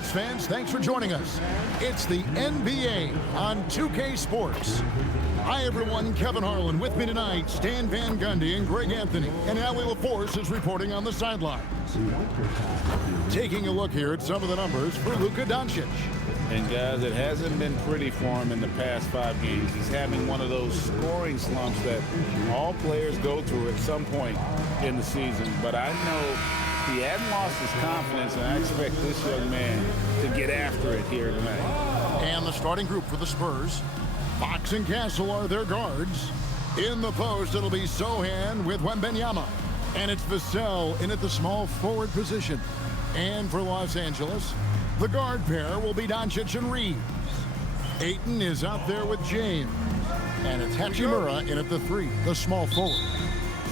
sports fans, thanks for joining us. It's the NBA on 2K Sports. Hi everyone, Kevin Harlan with me tonight, Stan Van Gundy and Greg Anthony, and Allie LaForce is reporting on the sidelines. Taking a look here at some of the numbers for Luka Doncic. And guys, it hasn't been pretty for him in the past 5 games. He's having one of those scoring slumps that all players go through at some point in the season. But I know he hadn't lost his confidence, and I expect this young man to get after it here tonight. And the starting group for the Spurs, Fox and Castle are their guards. In the post, it'll be Sochan with Wembanyama. And it's Vassell in at the small forward position. And for Los Angeles, the guard pair will be Doncic and Reeves. Ayton is out there with James. And it's Hachimura in at the 3, the small forward.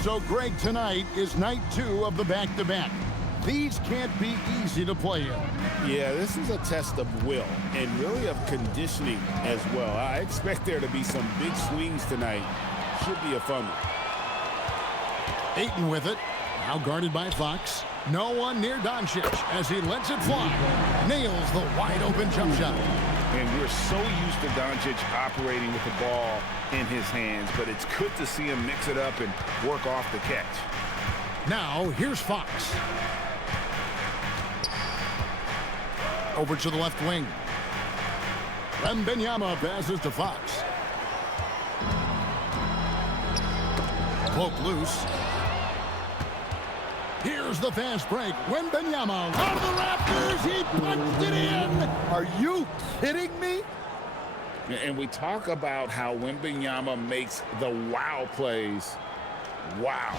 So, Greg, tonight is night 2 of the back-to-back. These can't be easy to play in. Yeah, this is a test of will and really of conditioning as well. I expect there to be some big swings tonight. Should be a fun one. Ayton with it. Now guarded by Fox. No one near Doncic as he lets it fly. Nails the wide-open jump shot. And we're so used to Doncic operating with the ball in his hands, but it's good to see him mix it up and work off the catch. Now, here's Fox. Over to the left wing. Wembanyama passes to Fox. Poke loose. Here's the fast break. Wembanyama out of the rafters. He punched it in. Are you kidding me? And we talk about how Wembanyama makes the wow plays. Wow.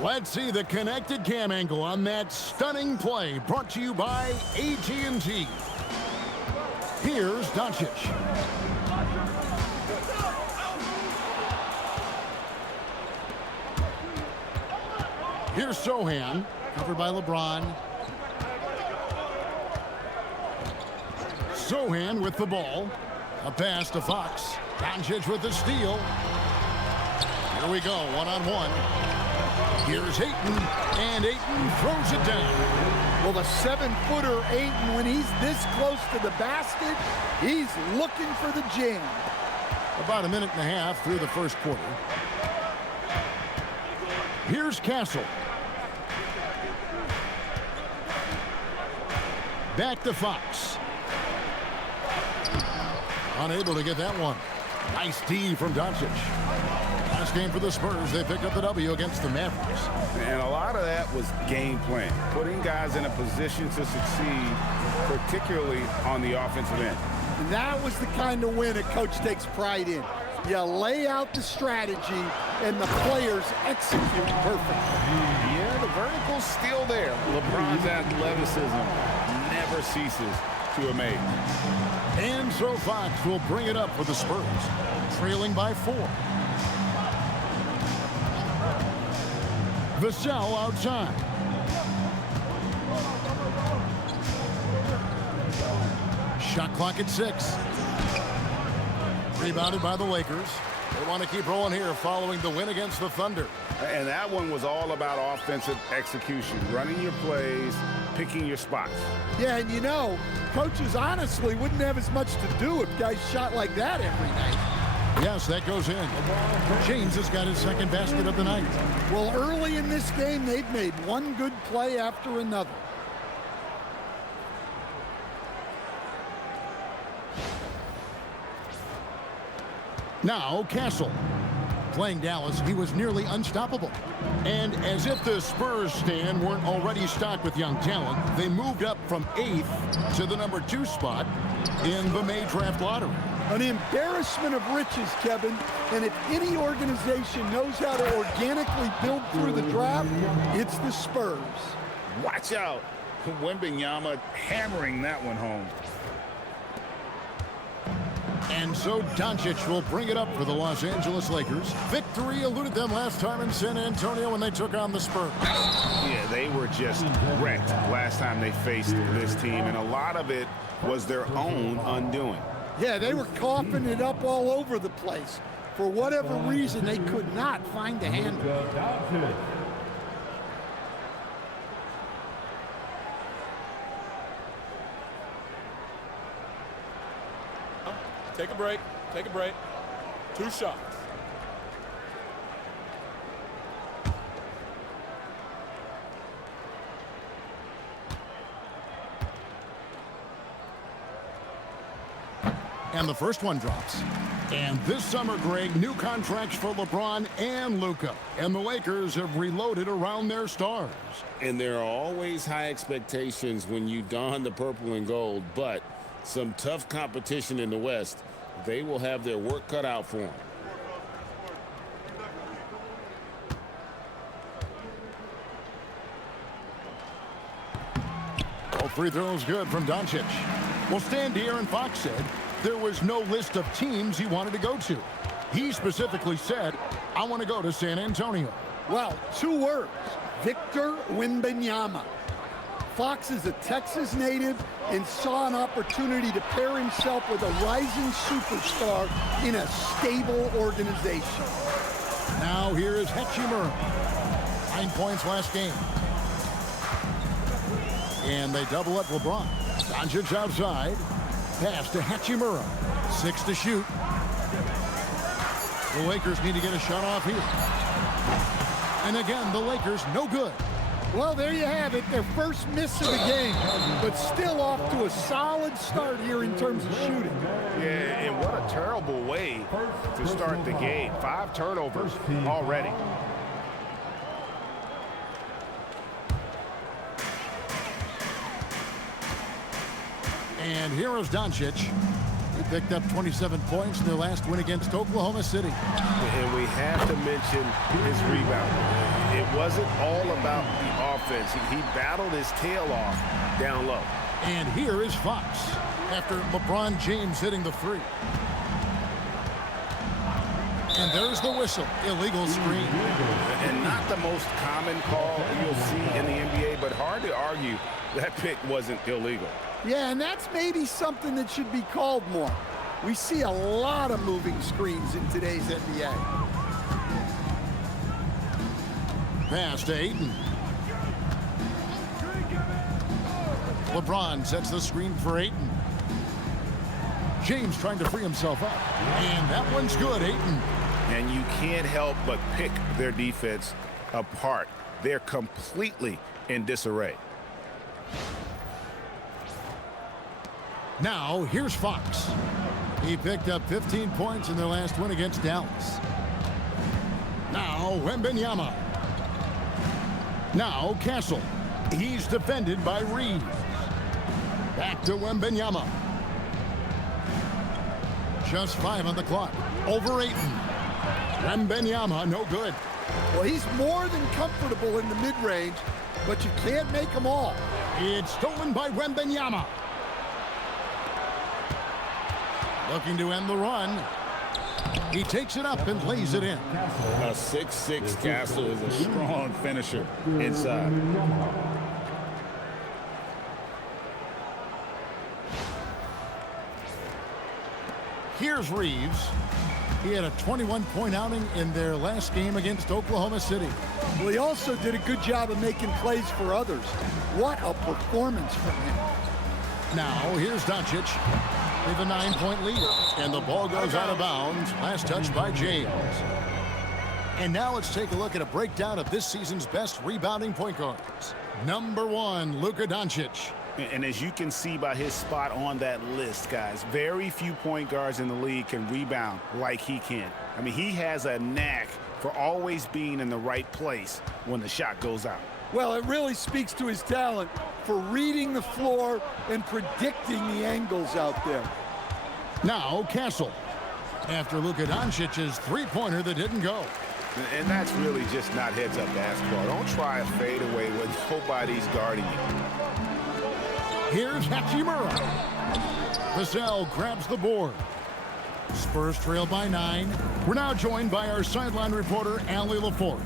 Let's see the connected cam angle on that stunning play brought to you by AT&T. Here's Doncic. Here's Sochan, covered by LeBron. Sochan with the ball. A pass to Fox. Doncic with the steal. Here we go, one-on-one. Here's Ayton, and Ayton throws it down. Well, the 7-footer Ayton, when he's this close to the basket, he's looking for the jam. About a minute and a half through the first quarter. Here's Castle. Back to Fox. Unable to get that one. Nice D from Doncic. Last game for the Spurs, they picked up the W against the Mavericks. And a lot of that was game plan, putting guys in a position to succeed, particularly on the offensive end. And that was the kind of win a coach takes pride in. You lay out the strategy, and the players execute perfectly. Yeah, the vertical's still there. LeBron's athleticism never ceases to amaze. And so Fox will bring it up for the Spurs, trailing by 4. Vassell outside. Shot clock at 6. Rebounded by the Lakers. They want to keep rolling here following the win against the Thunder. And that one was all about offensive execution, running your plays, picking your spots. Yeah, and you know, coaches honestly wouldn't have as much to do if guys shot like that every night. Yes, that goes in. James has got his second basket of the night. Well, early in this game, they've made one good play after another. Now, Castle. Playing Dallas, he was nearly unstoppable. And as if the Spurs stand weren't already stocked with young talent, they moved up from 8th to the number 2 spot in the May draft lottery. An embarrassment of riches, Kevin. And if any organization knows how to organically build through the draft, it's the Spurs. Watch out. Wembanyama hammering that one home. And so Doncic will bring it up for the Los Angeles Lakers. Victory eluded them last time in San Antonio when they took on the Spurs. Yeah, they were just wrecked last time they faced this team, and a lot of it was their own undoing. Yeah, they were coughing it up all over the place. For whatever reason, they could not find a handle. Take a break. Take a break. 2 shots. And the first one drops. And this summer, Greg, new contracts for LeBron and Luka. And the Lakers have reloaded around their stars. And there are always high expectations when you don the purple and gold, but some tough competition in the West. They will have their work cut out for them. All free throws good from Doncic. Well, Stan De'Aaron Fox said there was no list of teams he wanted to go to. He specifically said, I want to go to San Antonio. Well, 2 words, Victor Wembanyama. Fox is a Texas native and saw an opportunity to pair himself with a rising superstar in a stable organization. Now here is Hachimura. 9 points last game. And they double up LeBron. Doncic outside. Pass to Hachimura. 6 to shoot. The Lakers need to get a shot off here. And again, the Lakers no good. Well, there you have it, their first miss of the game, but still off to a solid start here in terms of shooting. Yeah, and what a terrible way to start the game. 5 turnovers already. And here is Doncic. He picked up 27 points in their last win against Oklahoma City. And we have to mention his rebound. It wasn't all about the offense. He battled his tail off down low. And here is Fox after LeBron James hitting the 3. And there's the whistle. Illegal screen. And not the most common call you'll see in the NBA, but hard to argue that pick wasn't illegal. Yeah, and that's maybe something that should be called more. We see a lot of moving screens in today's NBA. Pass to Ayton. LeBron sets the screen for Ayton. James trying to free himself up. And that one's good, Ayton. And you can't help but pick their defense apart. They're completely in disarray. Now, here's Fox. He picked up 15 points in their last win against Dallas. Now, Wembanyama. Now, Castle. He's defended by Reeves. Back to Wembanyama. Just 5 on the clock. Over Ayton. Wembanyama, no good. Well, he's more than comfortable in the mid-range, but you can't make them all. It's stolen by Wembanyama. Looking to end the run. He takes it up and lays it in. A 6'6" Castle is a strong finisher inside. Here's Reeves. He had a 21-point outing in their last game against Oklahoma City. Well, he also did a good job of making plays for others. What a performance from him. Now, here's Doncic with a 9-point lead. And the ball goes out of bounds. Last touch by James. And now let's take a look at a breakdown of this season's best rebounding point guards. Number 1, Luka Doncic. And as you can see by his spot on that list, guys, very few point guards in the league can rebound like he can. I mean, he has a knack for always being in the right place when the shot goes out. Well, it really speaks to his talent for reading the floor and predicting the angles out there. Now, Castle. After Luka Doncic's three-pointer that didn't go. And that's really just not heads-up basketball. Don't try a fadeaway when nobody's guarding you. Here's Hachimura. Vassell grabs the board. Spurs trail by 9. We're now joined by our sideline reporter, Allie LaForce.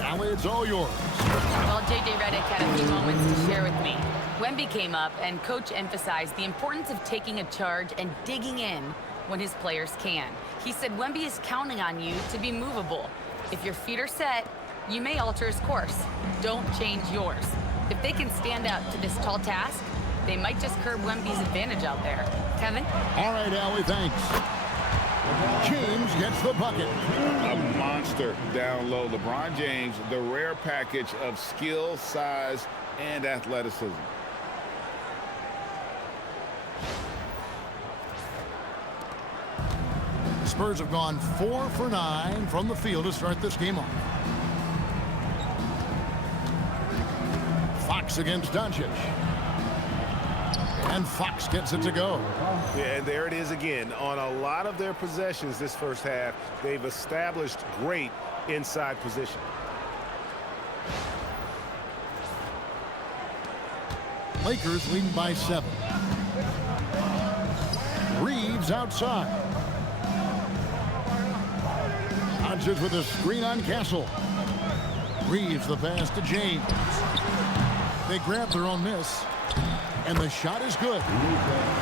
Allie, it's all yours. Well, J.J. Redick had a few moments to share with me. Wemby came up, and Coach emphasized the importance of taking a charge and digging in when his players can. He said Wemby is counting on you to be movable. If your feet are set, you may alter his course. Don't change yours. If they can stand up to this tall task, They might just curb Wemby's advantage out there. Kevin? All right, Allie, thanks. James gets the bucket. A monster down low. LeBron James, the rare package of skill, size, and athleticism. Spurs have gone 4 for 9 from the field to start this game off. Fox against Doncic. And Fox gets it to go. Yeah, and there it is again. On a lot of their possessions this first half, they've established great inside position. Lakers leading by 7. Reeves outside. Doncic with a screen on Castle. Reeves the pass to James. They grab their own miss. And the shot is good.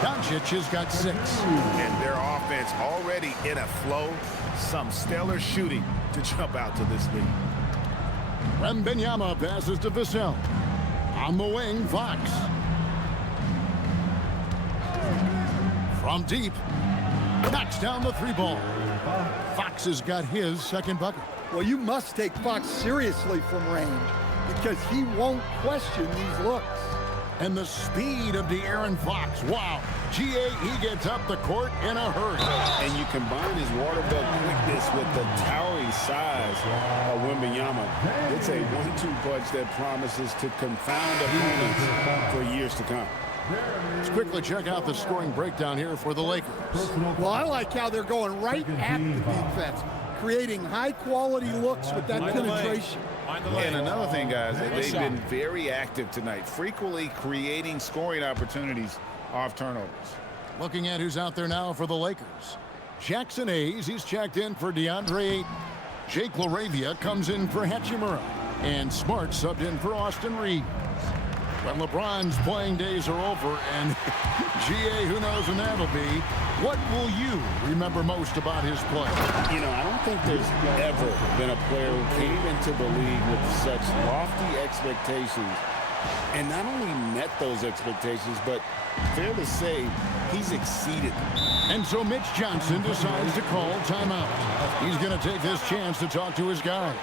Doncic has got 6. And their offense already in a flow. Some stellar shooting to jump out to this lead. Wembanyama passes to Vassell. On the wing, Fox. From deep. Knocks down the 3-ball. Fox has got his second bucket. Well, you must take Fox seriously from range because he won't question these looks. And the speed of De'Aaron Fox. Wow. GA, he gets up the court in a hurry. And you combine his water belt quickness with the towering size of Wembanyama. It's a 1-2 punch that promises to confound opponents for years to come. Let's quickly check out the scoring breakdown here for the Lakers. Well, I like how they're going right at the defense, creating high-quality looks with that penetration. And another thing, guys, they've been very active tonight, frequently creating scoring opportunities off turnovers. Looking at who's out there now for the Lakers. Jackson Hayes, he's checked in for DeAndre Ayton. Jake LaRavia comes in for Hachimura. And Smart subbed in for Austin Reeves. When LeBron's playing days are over, and GA, who knows when that'll be, what will you remember most about his play? You know, I don't think there's ever been a player who came into the league with such lofty expectations and not only met those expectations, but fair to say, he's exceeded them. And so Mitch Johnson decides to call timeout. He's going to take this chance to talk to his guys.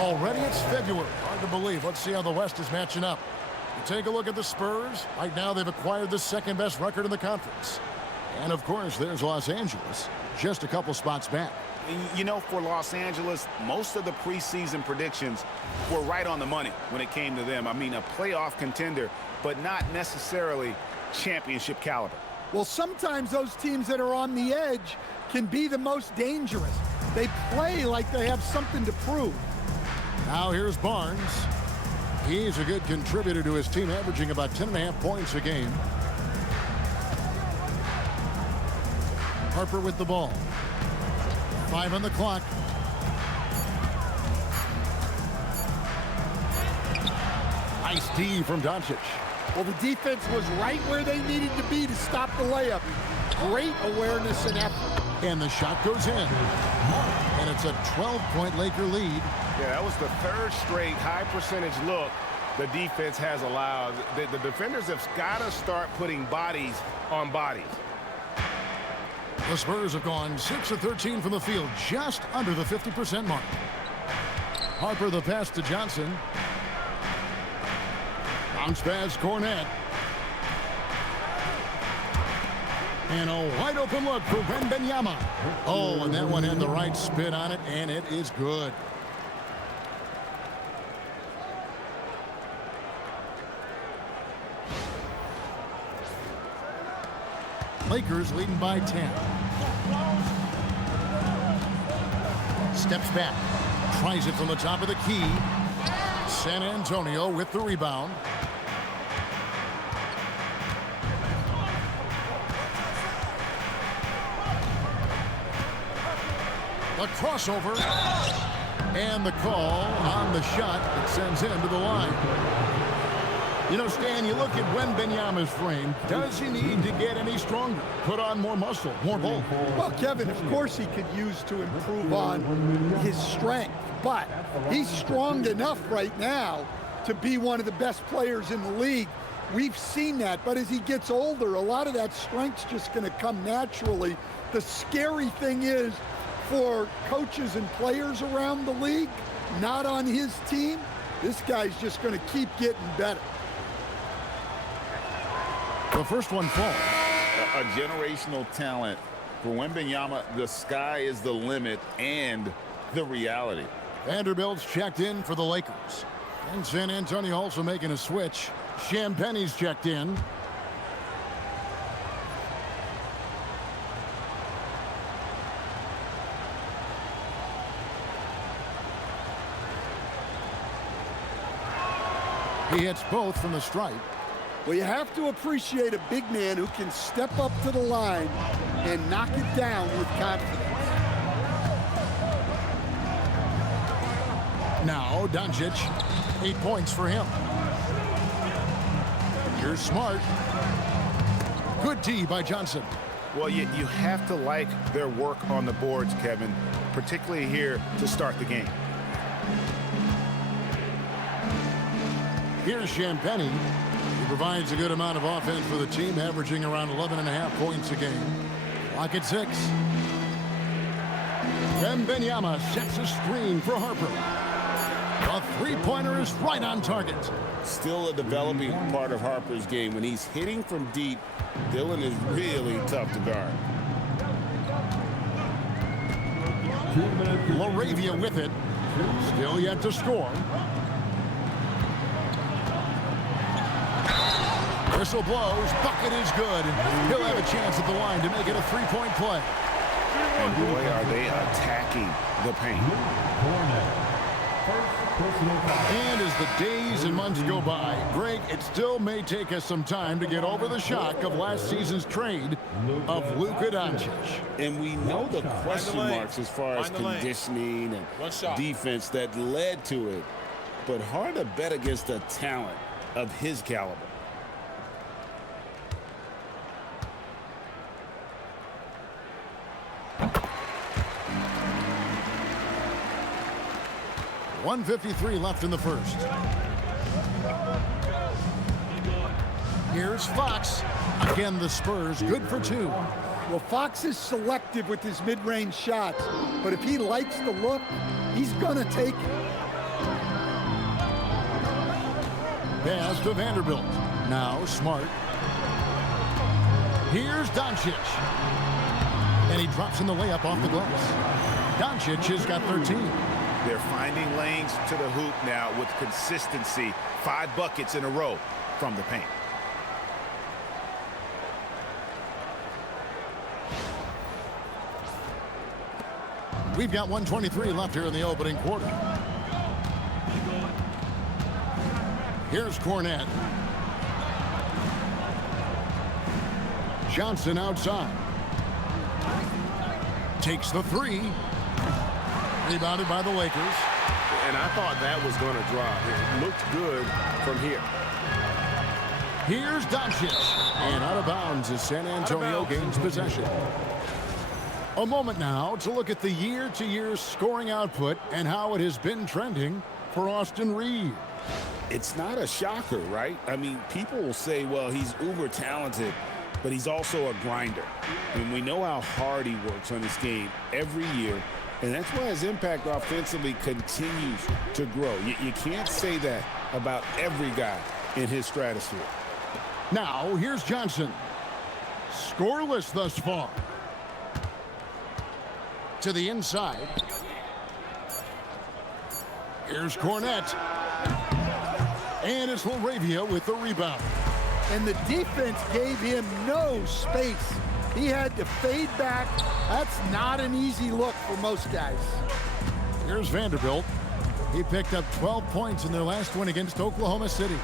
Already it's February. Hard to believe. Let's see how the West is matching up. You take a look at the Spurs. Right now they've acquired the second-best record in the conference. And, of course, there's Los Angeles, just a couple spots back. You know, for Los Angeles, most of the preseason predictions were right on the money when it came to them. I mean, a playoff contender, but not necessarily championship caliber. Well, sometimes those teams that are on the edge can be the most dangerous. They play like they have something to prove. Now here's Barnes. He's a good contributor to his team, averaging about 10.5 points a game. Harper with the ball. 5 on the clock. Nice D from Doncic. Well, the defense was right where they needed to be to stop the layup. great awareness and effort. And the shot goes in. And it's a 12-point Laker lead. Yeah, that was the third straight high percentage look the defense has allowed. The defenders have got to start putting bodies on bodies. The Spurs have gone 6 of 13 from the field, just under the 50% mark. Harper the pass to Johnson. Bounce pass, Cornette. And a wide open look for Wembanyama. Oh, and that one had the right spin on it, and it is good. Lakers leading by 10. Steps back. Tries it from the top of the key. San Antonio with the rebound. The crossover. And the call on the shot that sends him to the line. You know, Stan, you look at Wembanyama's frame. Does he need to get any stronger? Put on more muscle, more bulk? Well, Kevin, of course he could use to improve on his strength, but he's strong enough right now to be one of the best players in the league. We've seen that, but as he gets older, a lot of that strength's just going to come naturally. The scary thing is, for coaches and players around the league, not on his team, this guy's just going to keep getting better. The first one falls. A generational talent. For Wembanyama, the sky is the limit and the reality. Vanderbilt's checked in for the Lakers. And San Antonio also making a switch. Champagne's checked in. He hits both from the stripe. Well, you have to appreciate a big man who can step up to the line and knock it down with confidence. Now, Doncic, 8 points for him. Here's Smart. Good D by Johnson. Well, you have to like their work on the boards, Kevin, particularly here to start the game. Here's Champagne. He provides a good amount of offense for the team, averaging around 11.5 points a game. Clock at 6. Wembanyama sets a screen for Harper. The three-pointer is right on target. Still a developing part of Harper's game. When he's hitting from deep, Dillon is really tough to guard. LaRavia with it. Still yet to score. Whistle blows. Bucket is good. He'll have a chance at the line to make it a three-point play. And boy, are they attacking the paint. And as the days and months go by, Greg, it still may take us some time to get over the shock of last season's trade of Luka Doncic. And we know the question marks as far as conditioning and defense that led to it. But hard to bet against a talent of his caliber. .153 left in the first. Here's Fox. Again, the Spurs good for 2. Well, Fox is selective with his mid-range shots, but if he likes the look, he's going to take it. Pass to Vanderbilt. Now Smart. Here's Doncic. And he drops in the layup off the glass. Doncic has got 13. They're finding lanes to the hoop now with consistency. 5 buckets in a row from the paint. We've got 1:23 left here in the opening quarter. Here's Cornette. Johnson outside. Takes the 3. Rebounded by the Lakers. And I thought that was going to drop. It looked good from here. Here's Doncic. And out of bounds as San Antonio gains possession. A moment now to look at the year-to-year scoring output and how it has been trending for Austin Reeves. It's not a shocker, right? I mean, people will say, well, he's uber talented, but he's also a grinder. And we know how hard he works on his game every year, and that's why his impact offensively continues to grow. You can't say that about every guy in his stratosphere. Now, here's Johnson. Scoreless thus far. To the inside. Here's Cornette. And it's Laravia with the rebound. And the defense gave him no space. He had to fade back. That's not an easy look for most guys. Here's Vanderbilt. He picked up 12 points in their last win against Oklahoma City.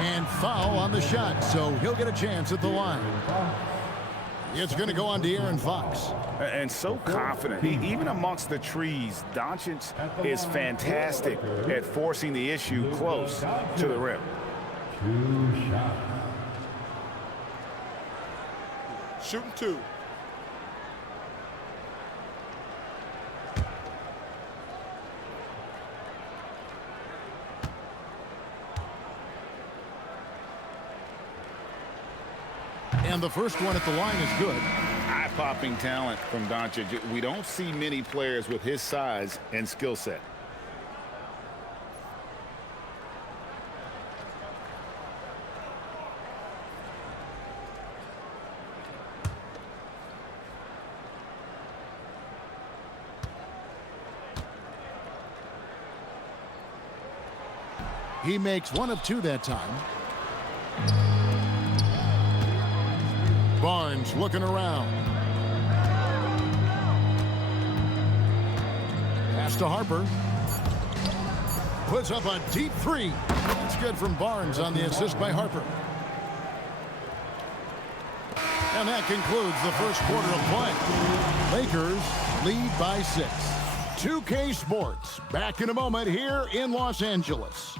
And foul on the shot, so he'll get a chance at the line. It's going to go on De'Aaron Fox. And so confident. Even amongst the trees, Doncic is fantastic at forcing the issue close to the rim. Shooting 2. And the first one at the line is good. Eye-popping talent from Doncic. We don't see many players with his size and skill set. He makes 1 of 2 that time. Barnes looking around. Pass to Harper. Puts up a deep 3. It's good from Barnes on the assist by Harper. And that concludes the first quarter of play. Lakers lead by 6. 2K Sports back in a moment here in Los Angeles.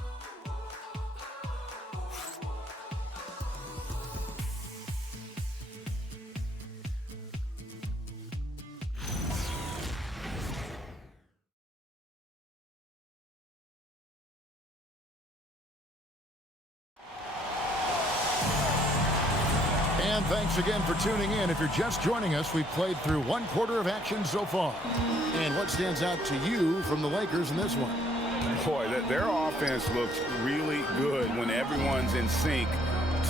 And thanks again for tuning in. If you're just joining us, we've played through 1 quarter of action so far. And what stands out to you from the Lakers in this one? Boy, their offense looks really good when everyone's in sync.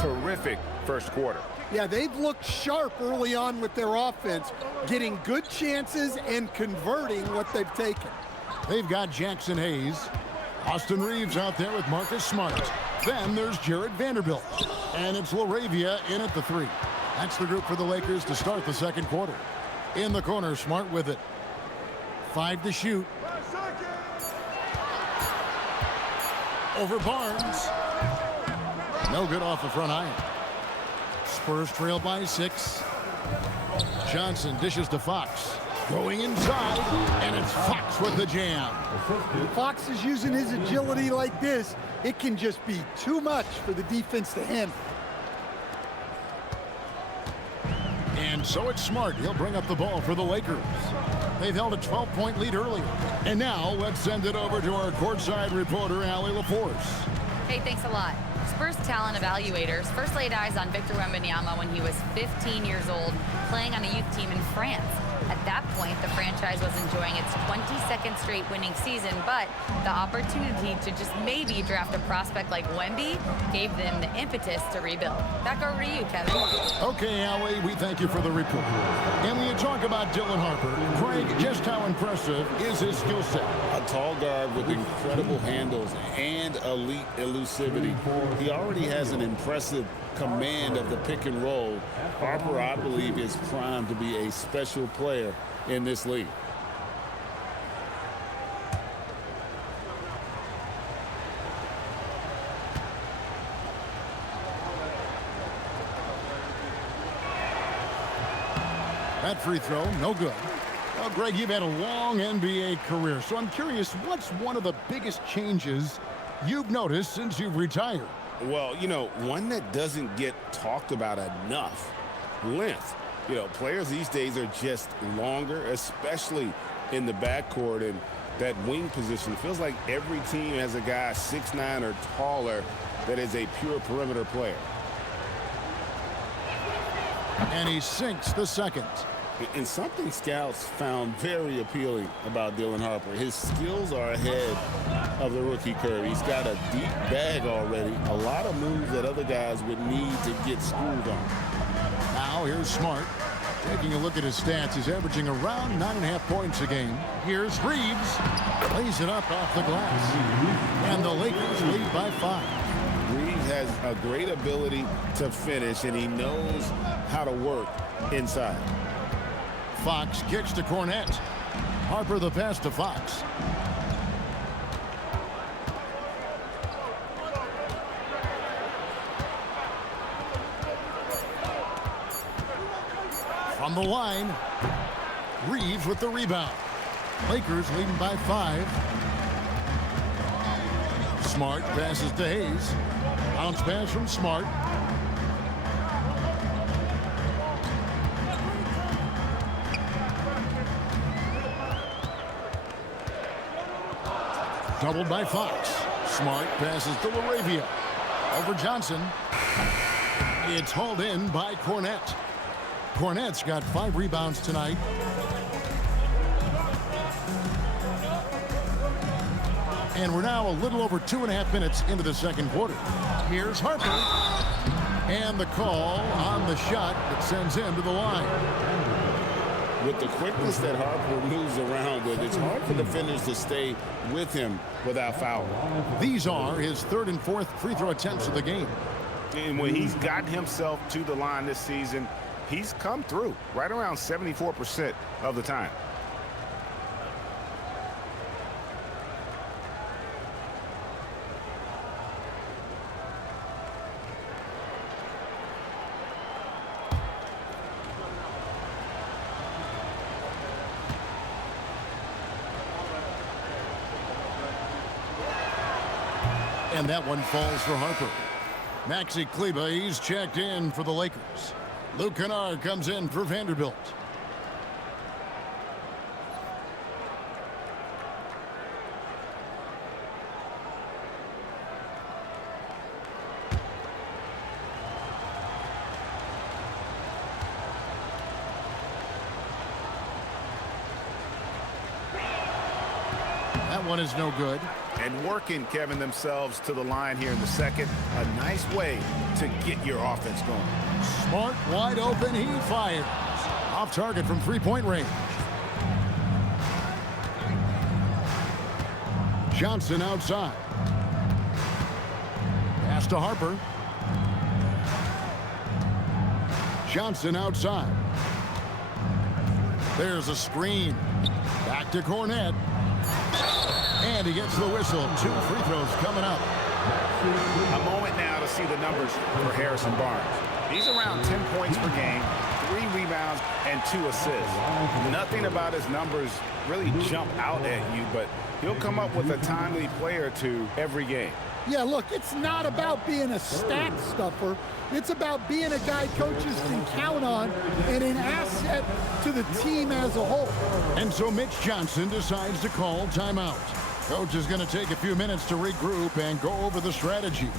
Terrific first quarter. Yeah, they've looked sharp early on with their offense, getting good chances and converting what they've taken. They've got Jackson Hayes. Austin Reeves out there with Marcus Smart. Then there's Jared Vanderbilt. And it's Laravia in at the 3. That's the group for the Lakers to start the second quarter. In the corner, Smart with it. 5 to shoot. Over Barnes. No good off the front iron. Spurs trail by 6. Johnson dishes to Fox. Going inside, and it's Fox with the jam. Fox is using his agility like this. It can just be too much for the defense to handle. And so it's Smart. He'll bring up the ball for the Lakers. They've held a 12-point lead earlier. And now let's send it over to our courtside reporter, Allie LaForce. Hey, thanks a lot. Spurs talent evaluators first laid eyes on Victor Wembanyama when he was 15 years old, playing on a youth team in France. At that point, the franchise was enjoying its 22nd straight winning season, but the opportunity to just maybe draft a prospect like Wemby gave them the impetus to rebuild. Back over to you, Kevin. Okay, Allie, we thank you for the report. And when you talk about Dylan Harper, Craig, just how impressive is his skill set? A tall guard with incredible handles and elite elusivity. He already has an impressive command of the pick and roll. Harper, I believe, is primed to be a special player in this league. That free throw, no good. Well, Greg, you've had a long NBA career, so I'm curious, what's one of the biggest changes you've noticed since you've retired? Well, you know, one that doesn't get talked about enough, length. You know, players these days are just longer, especially in the backcourt and that wing position. It feels like every team has a guy 6'9" or taller that is a pure perimeter player. And he sinks the second. And something scouts found very appealing about Dylan Harper. His skills are ahead of the rookie curve. He's got a deep bag already. A lot of moves that other guys would need to get schooled on. Now here's Smart. Taking a look at his stats, he's averaging around 9.5 points a game. Here's Reeves. Lays it up off the glass. And the Lakers lead by 5. Reeves has a great ability to finish, and he knows how to work inside. Fox kicks to Cornette. Harper the pass to Fox. From the line, Reeves with the rebound. Lakers leading by 5. Smart passes to Hayes. Bounce pass from Smart. Doubled by Fox. Smart passes to LaRavia. Over Johnson. It's hauled in by Cornette. Cornette's got 5 rebounds tonight. And we're now a little over 2.5 minutes into the second quarter. Here's Harper. And the call on the shot that sends him to the line. With the quickness that Harper moves around with, it's hard for defenders to stay with him without fouling. These are his 3rd and 4th free throw attempts of the game. And when he's gotten himself to the line this season, he's come through right around 74% of the time. And that one falls for Harper. Maxi Kleber, he's checked in for the Lakers. Luke Kennard comes in for Vanderbilt. That one is no good. And working, Kevin, themselves to the line here in the second. A nice way to get your offense going. Smart, wide open, he fires. Off target from 3-point range. Johnson outside. Pass to Harper. Johnson outside. There's a screen. Back to Cornette. And he gets the whistle. 2 free throws coming up. A moment now to see the numbers for Harrison Barnes. He's around 10 points per game, 3 rebounds, and 2 assists. Nothing about his numbers really jump out at you, but he'll come up with a timely play or two every game. Yeah, look, it's not about being a stat stuffer. It's about being a guy coaches can count on and an asset to the team as a whole. And so Mitch Johnson decides to call timeout. Coach is going to take a few minutes to regroup and go over the strategy.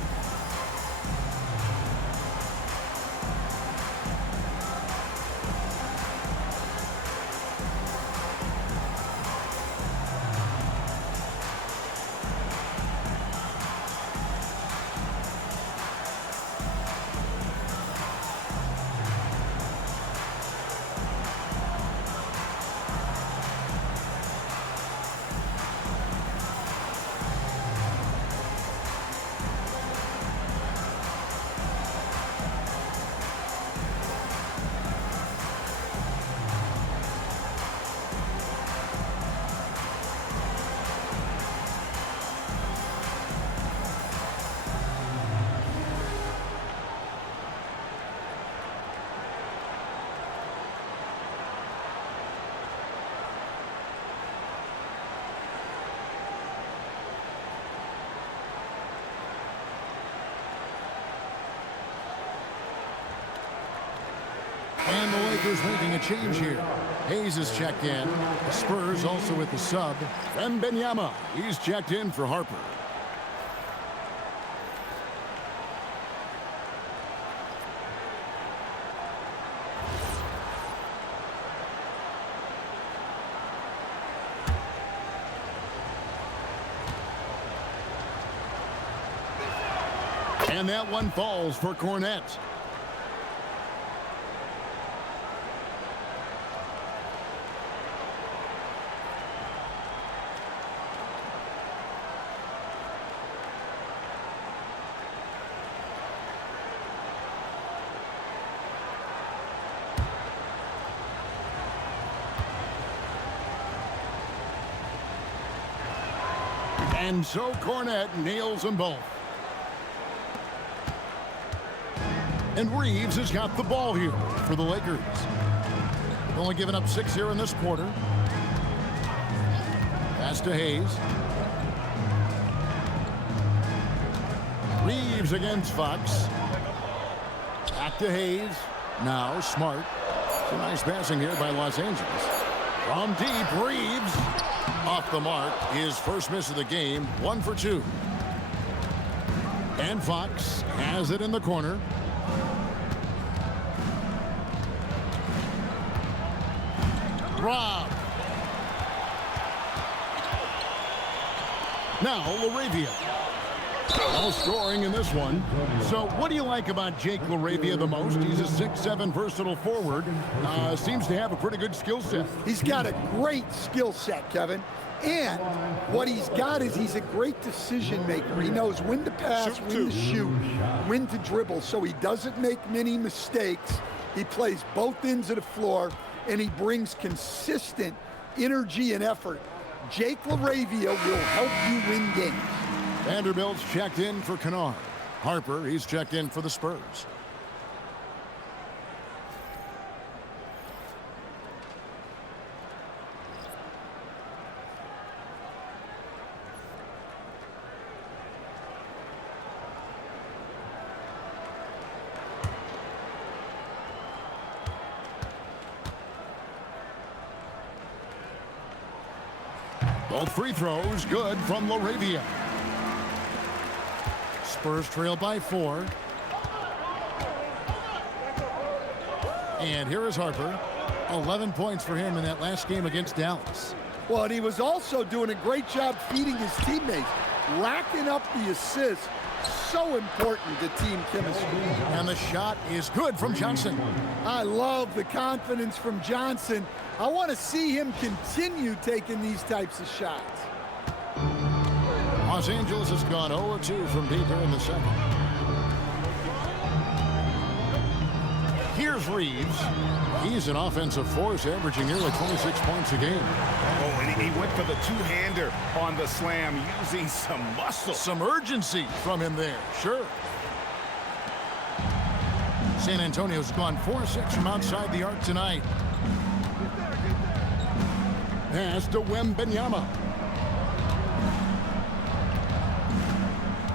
Lakers making a change here. Hayes is checked in. The Spurs also with the sub. Wembanyama, he's checked in for Harper. And that one falls for Cornette. And so Cornette nails them both. And Reeves has got the ball here for the Lakers. They've only given up 6 here in this quarter. Pass to Hayes. Reeves against Fox. Back to Hayes. Now Smart. It's a nice passing here by Los Angeles. From deep, Reeves. Off the mark. His first miss of the game. 1 for 2. And Fox has it in the corner. Rob. Now LaRavia. No scoring in this one. So what do you like about Jake LaRavia the most? He's a 6'7" versatile forward. Seems to have a pretty good skill set. He's got a great skill set, Kevin. And what he's got is he's a great decision maker. He knows when to pass, when to shoot, when to dribble, so he doesn't make many mistakes. He plays both ends of the floor, and he brings consistent energy and effort. Jake LaRavia will help you win games. Vanderbilt's checked in for Kennard. Harper, he's checked in for the Spurs. Both free throws good from LaRavia. Spurs trail by 4. And here is Harper. 11 points for him in that last game against Dallas. Well, and he was also doing a great job feeding his teammates, racking up the assists. So important to team chemistry. And the shot is good from Johnson. I love the confidence from Johnson. I want to see him continue taking these types of shots. Los Angeles has gone 0-2 from deep here in the second. Here's Reeves. He's an offensive force, averaging nearly 26 points a game. Oh, and he went for the two-hander on the slam, using some muscle. Some urgency from him there, sure. San Antonio's gone 4-6 from outside the arc tonight. Pass to Wembanyama.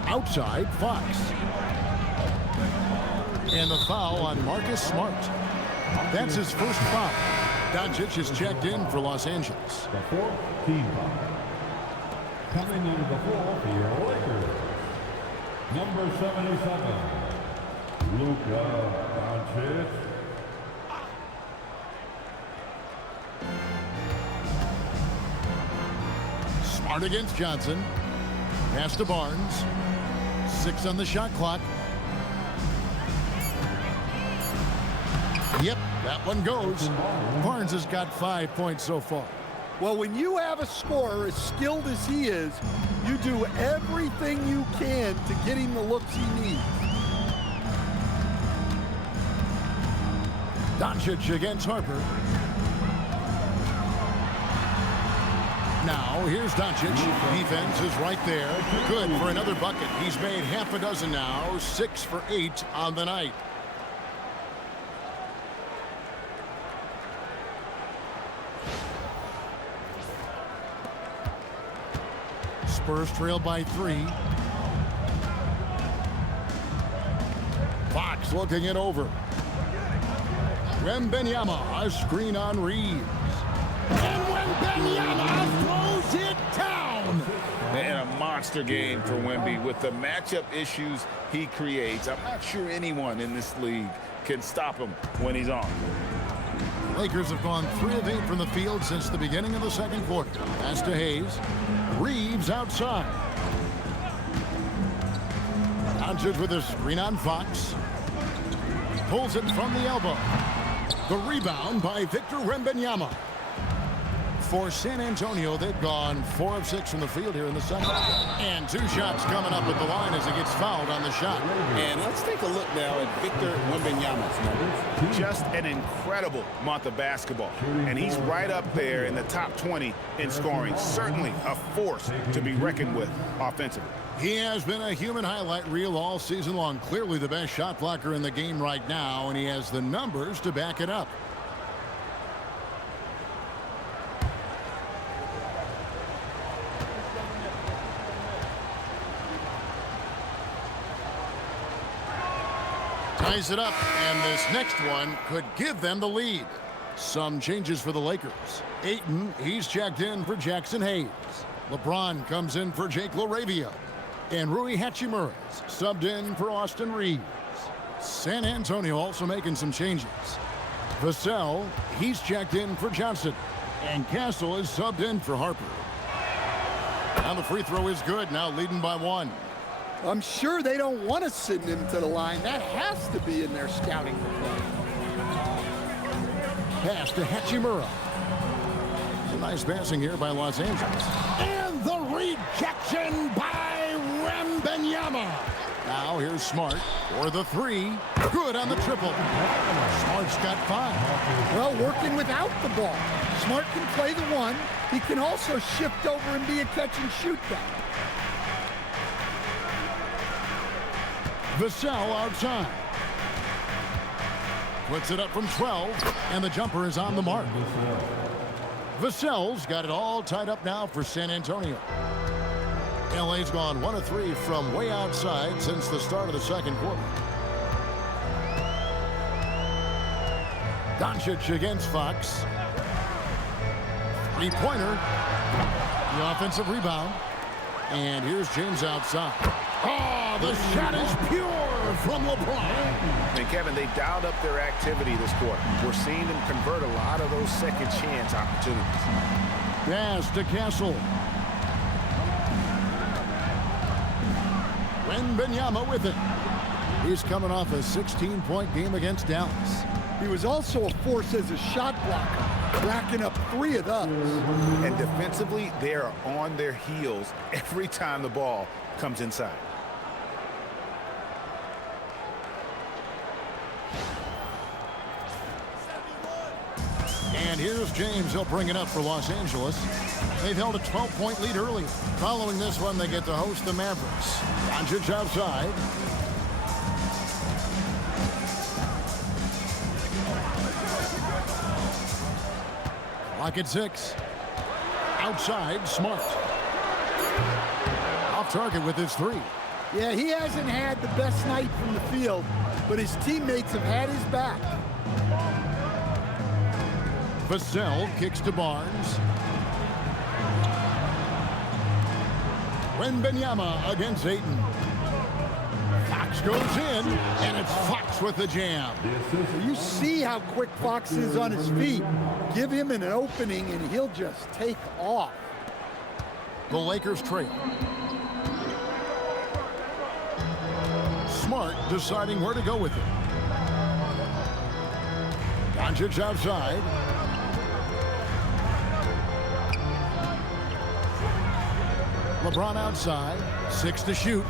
Outside, Fox. And the foul on Marcus Smart. That's his first foul. Doncic is checked in for Los Angeles. The fourth team foul. Coming into the floor for your Lakers. Number 77, Luka Doncic. Smart against Johnson. Pass to Barnes. 6 on the shot clock. Yep, that one goes. Barnes has got 5 points so far. Well, when you have a scorer as skilled as he is, you do everything you can to get him the looks he needs. Doncic against Harper. Now, here's Doncic. Defense is right there. Good for another bucket. He's made half a dozen now. 6 for 8 on the night. Spurs trail by 3. Fox looking it over. Wembanyama, a screen on Reeves. And Wembanyama throws it down. And a monster game for Wemby with the matchup issues he creates. I'm not sure anyone in this league can stop him when he's on. Lakers have gone 3 of 8 from the field since the beginning of the second quarter. Pass to Hayes. Reeves outside. Doncic with a screen on Fox. Pulls it from the elbow. The rebound by Victor Wembanyama. For San Antonio, they've gone 4 of 6 from the field here in the second. And 2 shots coming up at the line as he gets fouled on the shot. And let's take a look now at Victor Wembanyama's numbers. Just an incredible month of basketball. And he's right up there in the top 20 in scoring. Certainly a force to be reckoned with offensively. He has been a human highlight reel all season long. Clearly the best shot blocker in the game right now, and he has the numbers to back it up. Ties it up, and this next one could give them the lead. Some changes for the Lakers. Ayton, he's checked in for Jackson Hayes. LeBron comes in for Jake LaRavia. And Rui Hachimura's subbed in for Austin Reeves. San Antonio also making some changes. Vassell, he's checked in for Johnson. And Castle is subbed in for Harper. Now the free throw is good, now leading by 1. I'm sure they don't want to send him to the line. That has to be in their scouting report. Pass to Hachimura. Some nice passing here by Los Angeles. And the rejection by Wembanyama. Now here's Smart for the 3. Good on the triple. Smart's got 5. Well, working without the ball. Smart can play the 1. He can also shift over and be a catch-and-shoot guy. Vassell outside. Puts it up from 12, and the jumper is on the mark. Vassell's got it all tied up now for San Antonio. LA's gone 1 of 3 from way outside since the start of the second quarter. Doncic against Fox. 3-pointer. The offensive rebound. And here's James outside. Oh, the shot is pure from LeBron. And Kevin, they dialed up their activity this quarter. We're seeing them convert a lot of those second chance opportunities. Pass to Castle. Wembanyama with it. He's coming off a 16-point game against Dallas. He was also a force as a shot blocker, racking up 3 of those. And defensively, they are on their heels every time the ball comes inside. And here's James. He'll bring it up for Los Angeles. They've held a 12-point lead earlier. Following this one, they get to host the Mavericks. Doncic outside. Clock at 6. Outside, Smart. Off target with his 3. Yeah, he hasn't had the best night from the field, but his teammates have had his back. Vassell kicks to Barnes. Wembanyama against Ayton. Fox goes in, and it's Fox with the jam. You see how quick Fox is on his feet. Give him an opening, and he'll just take off. The Lakers trail. Smart deciding where to go with it. Doncic outside. LeBron outside. 6 to shoot.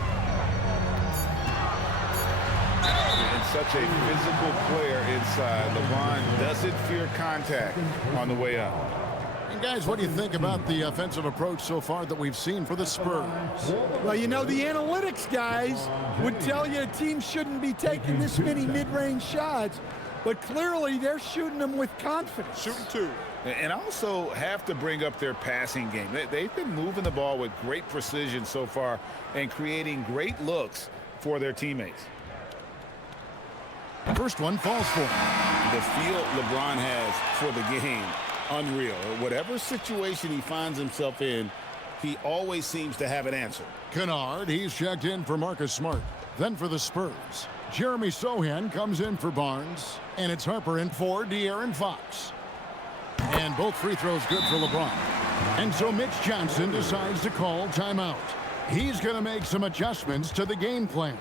And such a physical player inside. LeBron doesn't fear contact on the way up. And guys, what do you think about the offensive approach so far that we've seen for the Spurs? Well, you know, the analytics guys would tell you a team shouldn't be taking this many mid-range shots, but clearly they're shooting them with confidence. Shooting 2. And also have to bring up their passing game. They've been moving the ball with great precision so far and creating great looks for their teammates. First one falls for him. The feel LeBron has for the game, unreal. Whatever situation he finds himself in, he always seems to have an answer. Kennard, he's checked in for Marcus Smart. Then for the Spurs, Jeremy Sohan comes in for Barnes. And it's Harper in for De'Aaron Fox. And both free throws good for LeBron. And so Mitch Johnson decides to call timeout. He's going to make some adjustments to the game plan.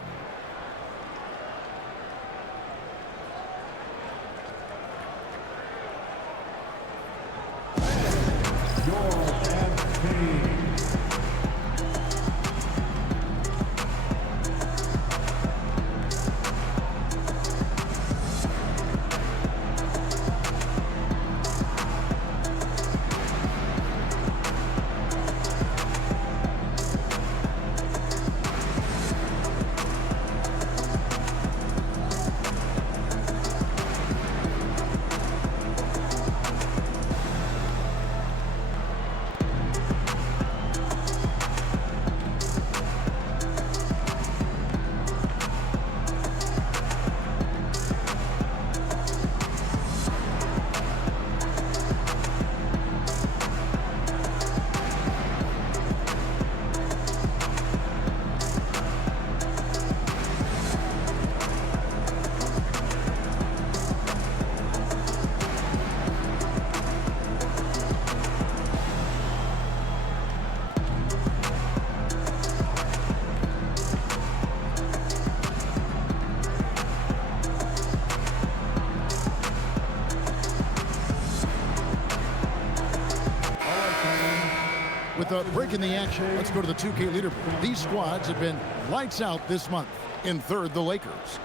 With a break in the action, let's go to the 2K leaderboard. These squads have been lights out this month. In third, the Lakers.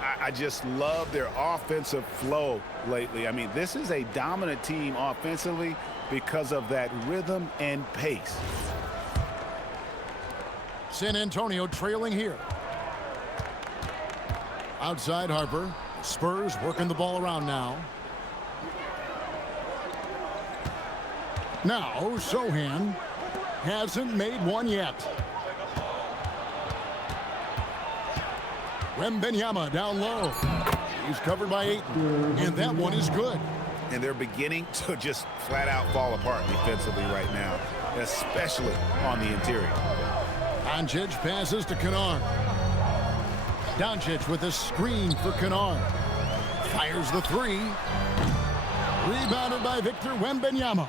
I just love their offensive flow lately. I mean, this is a dominant team offensively because of that rhythm and pace. San Antonio trailing here. Outside Harper. Spurs working the ball around now. Now Sohan hasn't made one yet. Wembanyama down low. He's covered by Ayton, and that one is good. And they're beginning to just flat out fall apart defensively right now, especially on the interior. Doncic passes to Kennard. Doncic with a screen for Kennard. Fires the three. Rebounded by Victor Wembanyama.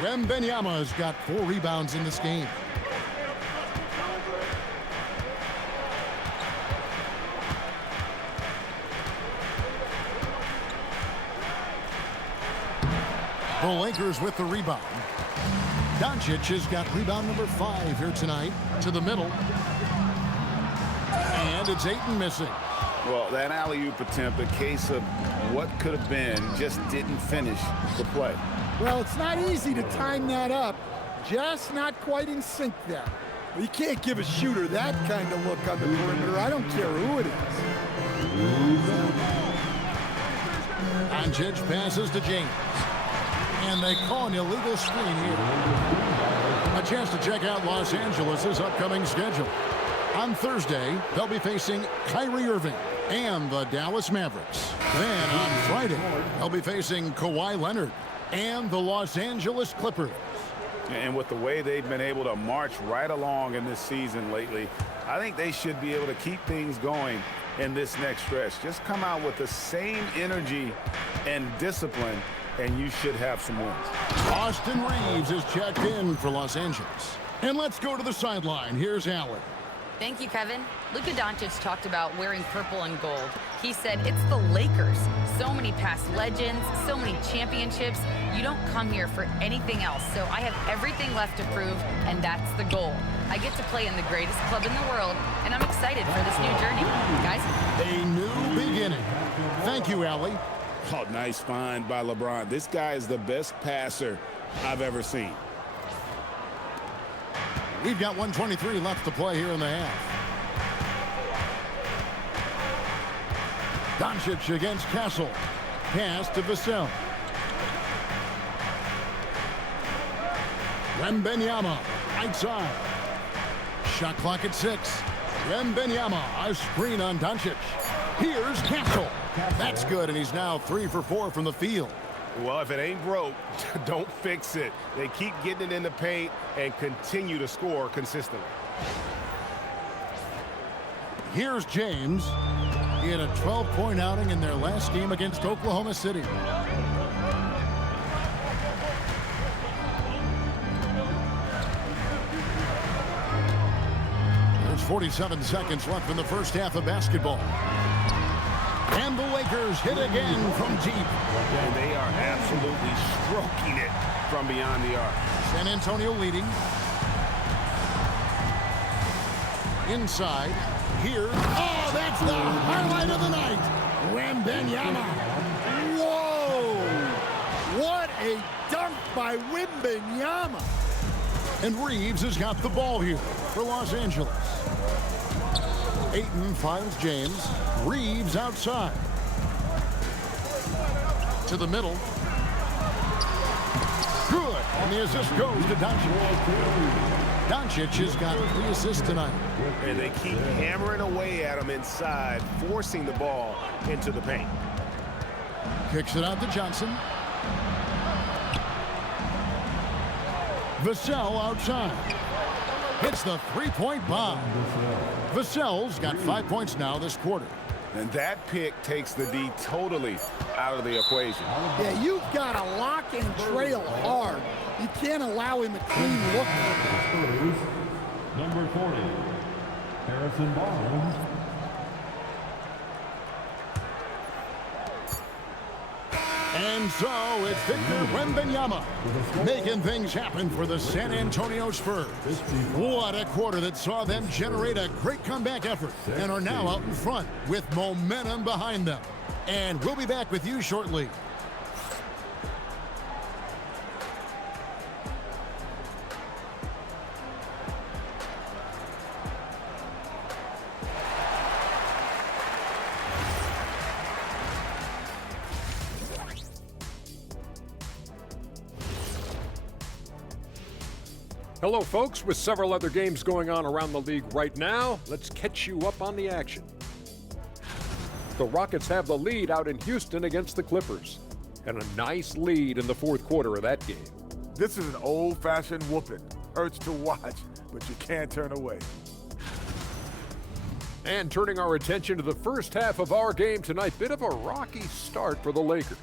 Wembanyama has got 4 rebounds in this game. The Lakers with the rebound. Doncic has got rebound number 5 here tonight. To the middle. And it's Ayton missing. Well, that alley-oop attempt, a case of what could have been, just didn't finish the play. Well, it's not easy to time that up. Just not quite in sync there. Well, you can't give a shooter that kind of look on the perimeter. I don't care who it is. Doncic passes to James. And they call an illegal screen here. A chance to check out Los Angeles' upcoming schedule. On Thursday, they'll be facing Kyrie Irving and the Dallas Mavericks. Then on Friday, they'll be facing Kawhi Leonard and the Los Angeles Clippers. And with the way they've been able to march right along in this season lately, I think they should be able to keep things going in this next stretch. Just come out with the same energy and discipline, and you should have some wins. Austin Reeves is checked in for Los Angeles. And let's go to the sideline. Here's Allen. Thank you, Kevin. Luka Doncic talked about wearing purple and gold. He said, it's the Lakers. So many past legends, so many championships. You don't come here for anything else. So I have everything left to prove, and that's the goal. I get to play in the greatest club in the world, and I'm excited for this new journey. Guys? A new beginning. Thank you, Allie. Oh, nice find by LeBron. This guy is the best passer I've ever seen. We've got 1:23 left to play here in the half. Doncic against Castle. Pass to Vassell. Wembanyama outside. Shot clock at 6. Wembanyama, a screen on Doncic. Here's Castle. That's good, and he's now 3 for 4 from the field. Well, if it ain't broke, don't fix it. They keep getting it in the paint and continue to score consistently. Here's James. He had a 12-point outing in their last game against Oklahoma City. There's 47 seconds left in the first half of basketball. And the Lakers hit again from deep. And they are absolutely stroking it from beyond the arc. San Antonio leading. Inside. Here. Oh, that's the highlight of the night. Wembanyama. Whoa! What a dunk by Wembanyama. And Reeves has got the ball here for Los Angeles. Ayton finds James. Reeves outside. To the middle. Good. And the assist goes to Doncic. Doncic has got 3 assists tonight. And they keep hammering away at him inside, forcing the ball into the paint. Kicks it out to Johnson. Vassell outside. Hits the 3-point bomb. Vassell's got 5 points now this quarter. And that pick takes the D totally out of the equation. Yeah, you've got to lock and trail hard. You can't allow him a clean look. Number 40, Harrison Barnes. And so it's Victor Wembanyama making things happen for the San Antonio Spurs. What a quarter that saw them generate a great comeback effort and are now out in front with momentum behind them. And we'll be back with you shortly. Hello, folks. With several other games going on around the league right now, let's catch you up on the action. The Rockets have the lead out in Houston against the Clippers, and a nice lead in the fourth quarter of that game. This is an old-fashioned whooping. Hurts to watch, but you can't turn away. And turning our attention to the first half of our game tonight, bit of a rocky start for the Lakers.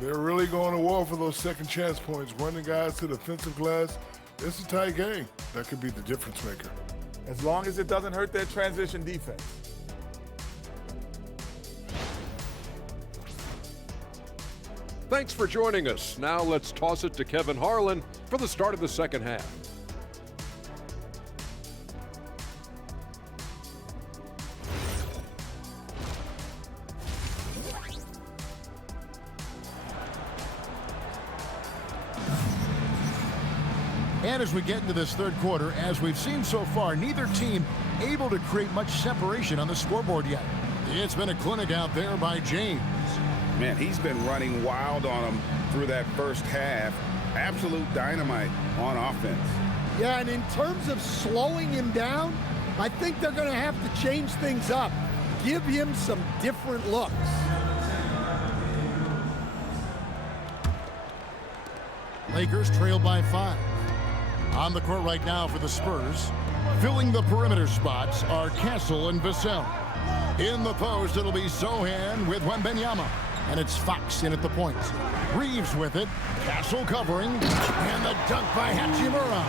They're really going to war for those second chance points, running guys to the offensive glass. It's a tight game. That could be the difference maker. As long as it doesn't hurt their transition defense. Thanks for joining us. Now let's toss it to Kevin Harlan for the start of the second half. And as we get into this third quarter, as we've seen so far, neither team able to create much separation on the scoreboard yet. It's been a clinic out there by James. Man, he's been running wild on them through that first half. Absolute dynamite on offense. Yeah, and in terms of slowing him down, I think they're going to have to change things up. Give him some different looks. Lakers trail by 5. On the court right now for the Spurs. Filling the perimeter spots are Castle and Vassell. In the post, it'll be Sohan with Wembanyama. And it's Fox in at the point. Reeves with it. Castle covering. And the dunk by Hachimura.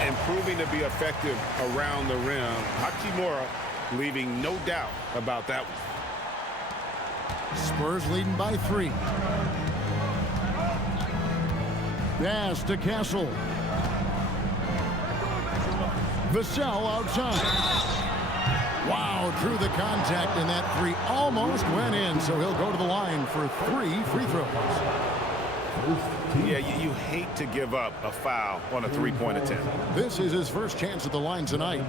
And proving to be effective around the rim. Hachimura leaving no doubt about that one. Spurs leading by 3. Pass to Castle. Vassell outside. Wow, drew the contact, and that 3 almost went in, so he'll go to the line for 3 free throws. Yeah, you hate to give up a foul on a three-point attempt. This is his first chance at the line tonight.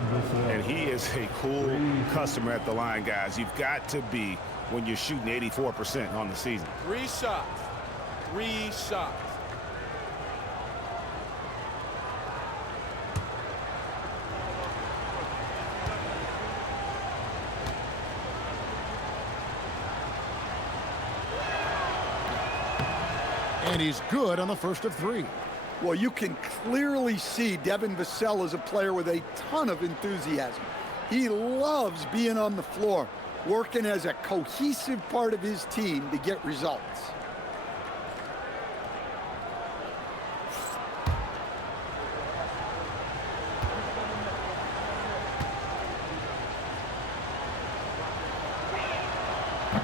And he is a cool customer at the line, guys. You've got to be when you're shooting 84% on the season. 3 shots. 3 shots. And he's good on the first of 3. Well, you can clearly see Devin Vassell is a player with a ton of enthusiasm. He loves being on the floor, working as a cohesive part of his team to get results.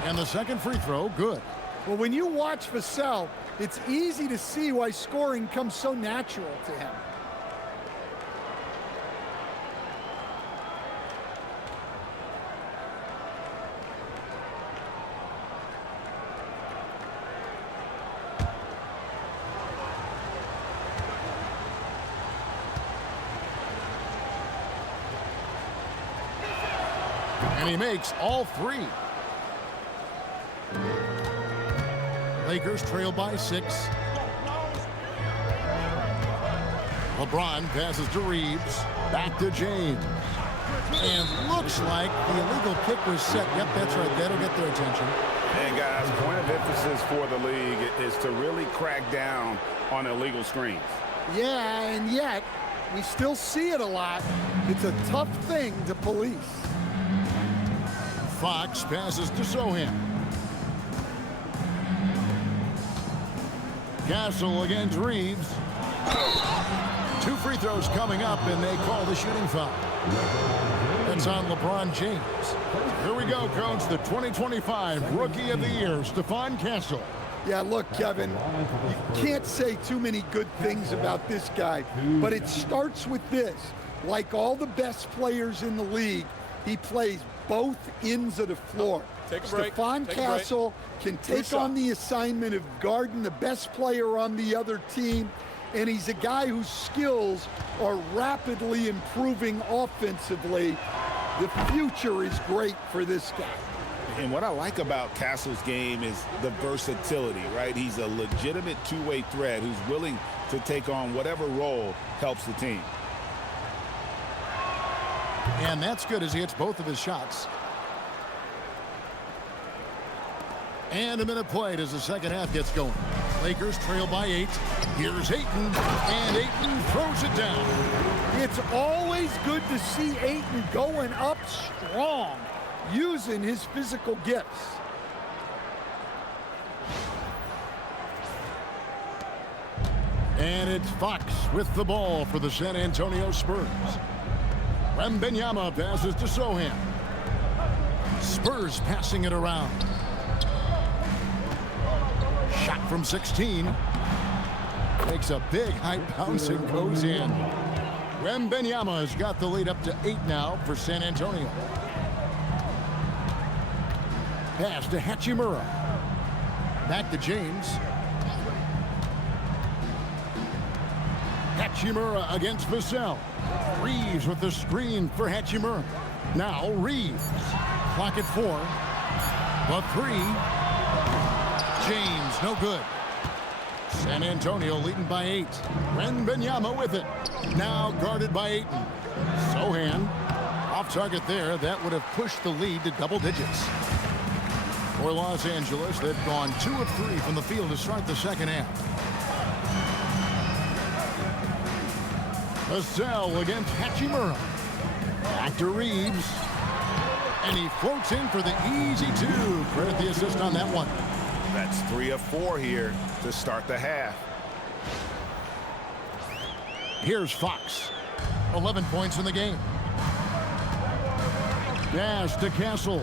And the second free throw, good. Well, when you watch Vassell, it's easy to see why scoring comes so natural to him. And he makes all 3. Lakers trail by 6. LeBron passes to Reeves. Back to James. And looks like the illegal kick was set. Yep, that's right. That'll get their attention. And guys, point of emphasis for the league is to really crack down on illegal screens. Yeah, and yet we still see it a lot. It's a tough thing to police. Fox passes to Sohan. Castle against Reeves. 2 free throws coming up, and they call the shooting foul. That's on LeBron James. Here we go, Coach. The 2025 Rookie of the Year, Stephon Castle. Yeah, look, Kevin, you can't say too many good things about this guy, but it starts with this. Like all the best players in the league, he plays both ends of the floor. Take a break. Stephon Castle can take on the assignment of guarding the best player on the other team, and he's a guy whose skills are rapidly improving offensively. The future is great for this guy. And what I like about Castle's game is the versatility, right? He's a legitimate two-way threat who's willing to take on whatever role helps the team. And that's good as he hits both of his shots. And a minute played as the second half gets going. Lakers trail by 8. Here's Ayton, and Ayton throws it down. It's always good to see Ayton going up strong, using his physical gifts. And it's Fox with the ball for the San Antonio Spurs. Wembanyama passes to Sohan. Spurs passing it around. Shot from 16. Makes a big high bounce and goes in. Wembanyama has got the lead up to 8 now for San Antonio. Pass to Hachimura. Back to James. Hachimura against Vassell. Reeves with the screen for Hachimura. Now Reeves. Clock at 4. The 3. James, no good. San Antonio leading by 8. Wembanyama with it. Now guarded by Ayton. Sohan off target there. That would have pushed the lead to double digits. For Los Angeles, they've gone 2 of 3 from the field to start the second half. Vassell against Hachimura. Back to Reeves. And he floats in for the easy 2. Credit the assist on that one. That's 3 of 4 here to start the half. Here's Fox. 11 points in the game. Pass to Castle.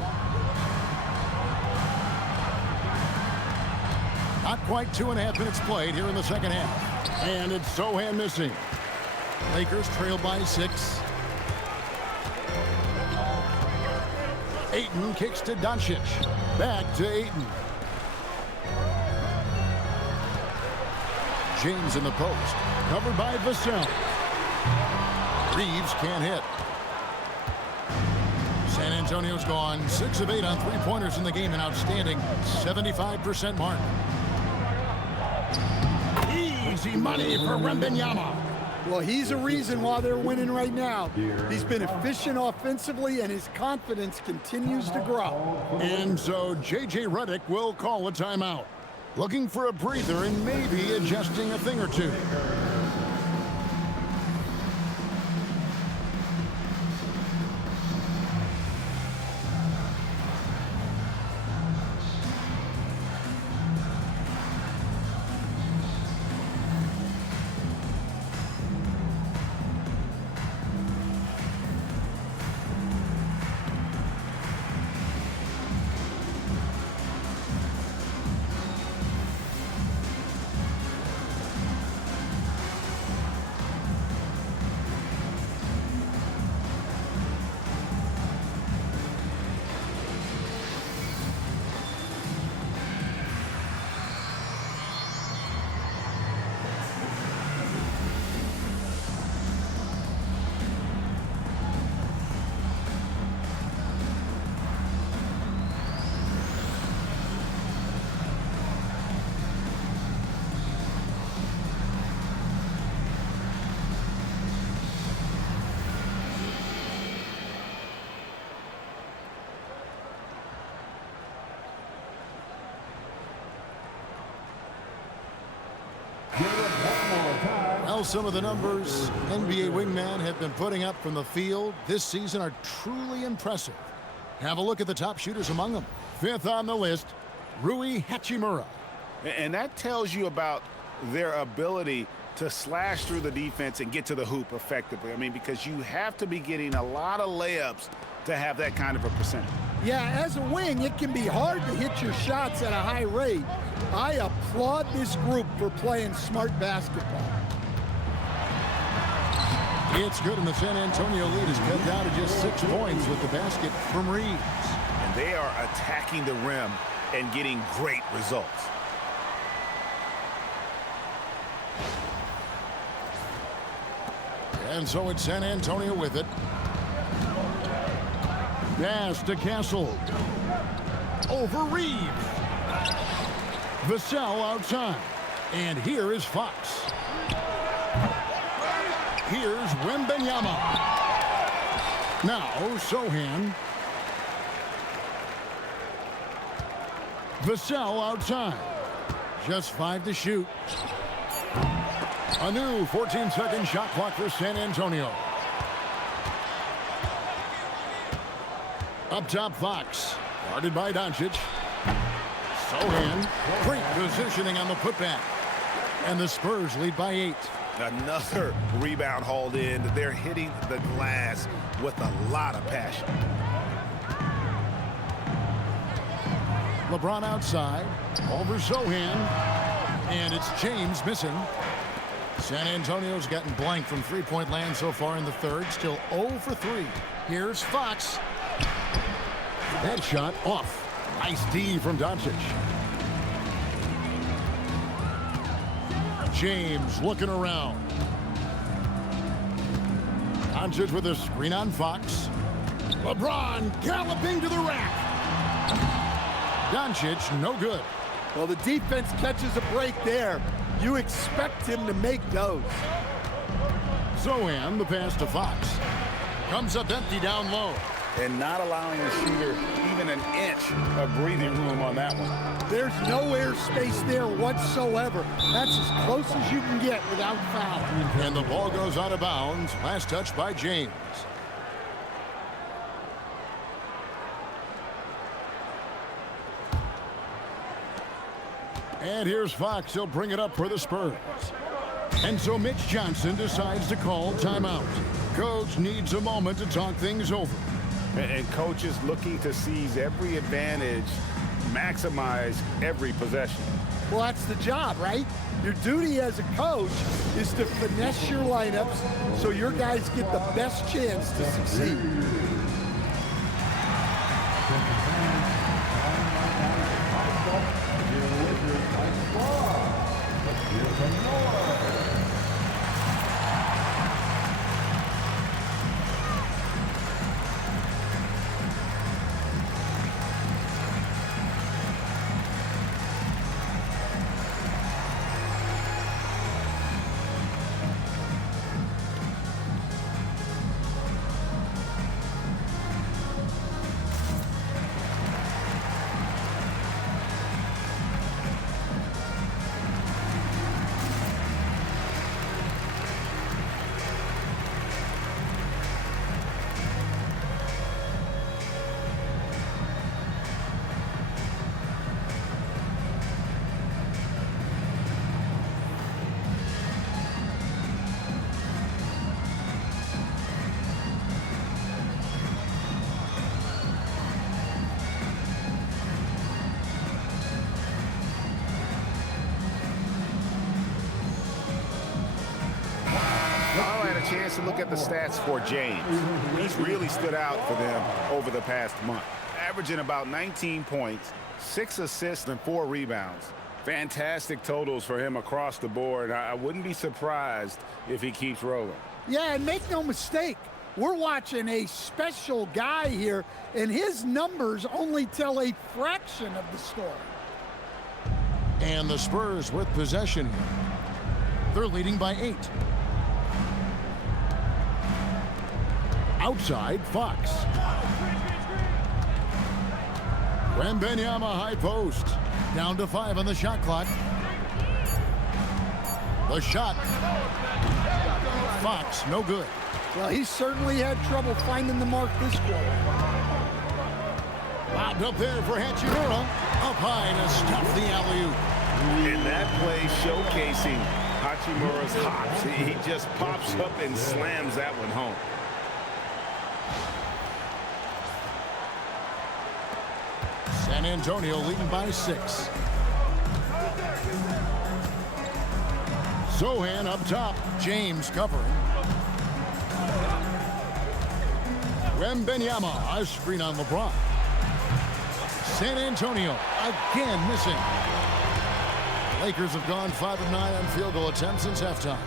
Not quite 2.5 minutes played here in the second half. And it's Sohan missing. Lakers trail by 6. Ayton kicks to Doncic. Back to Ayton. James in the post. Covered by Vassell. Reeves can't hit. San Antonio's gone 6 of 8 on 3-pointers in the game. An outstanding 75% mark. Easy money for Wembanyama. Well, he's a reason why they're winning right now. He's been efficient offensively, and his confidence continues to grow. And so J.J. Redick will call a timeout. looking for a breather and maybe adjusting a thing or two. Well, some of the numbers NBA wingmen have been putting up from the field this season are truly impressive. Have a look at the top shooters among them. Fifth on the list, Rui Hachimura. And that tells you about their ability to slash through the defense and get to the hoop effectively. I mean, because you have to be getting a lot of layups to have that kind of a percentage. Yeah, as a wing, it can be hard to hit your shots at a high rate. I applaud this group for playing smart basketball. It's good, and the San Antonio lead is cut down to just 6 points with the basket from Reeves. And they are attacking the rim and getting great results. And so it's San Antonio with it. Pass to Castle. Over Reeves. Vassell outside. And here is Fox. Here's Wembanyama. Now Sohan. Vassell outside. Just 5 to shoot. A new 14-second shot clock for San Antonio. Up top, Fox. Guarded by Doncic. Sohan. Great positioning on the putback. And the Spurs lead by 8. Another rebound hauled in. They're hitting the glass with a lot of passion. LeBron outside. Over Sohan. And it's James missing. San Antonio's gotten blank from three-point land so far in the third. Still 0 for 3. Here's Fox. That shot off. Nice D from Doncic. James looking around. Doncic with a screen on Fox. LeBron galloping to the rack. Doncic, no good. Well, the defense catches a break there. You expect him to make those. Sohan, the pass to Fox. Comes up empty down low. And not allowing the shooter even an inch of breathing room on that one. There's no air space there whatsoever. That's as close as you can get without foul. And the ball goes out of bounds. Last touch by James. And here's Fox. He'll bring it up for the Spurs. And so Mitch Johnson decides to call timeout. Coach needs a moment to talk things over. And coach is looking to seize every advantage, maximize every possession. Well, that's the job, right? Your duty as a coach is to finesse your lineups so your guys get the best chance to succeed. chance to look at the stats for James. He's really stood out for them over the past month, averaging about 19 points, 6 assists, and 4 rebounds. Fantastic totals for him across the board. I wouldn't be surprised if he keeps rolling. Yeah, and make no mistake, we're watching a special guy here, and his numbers only tell a fraction of the story. And the Spurs with possession here. They're leading by 8. Outside, Fox. Wembanyama high post. Down to 5 on the shot clock. The shot. Fox, no good. Well, he certainly had trouble finding the mark this quarter. Lobbed up there for Hachimura. Up high to stuff the alley-oop. And that play showcasing Hachimura's hops. He just pops up and slams that one home. San Antonio leading by 6. Sohan up top. James covering. Wembanyama, a screen on LeBron. San Antonio again missing. Lakers have gone 5 of 9 on field goal attempts since halftime.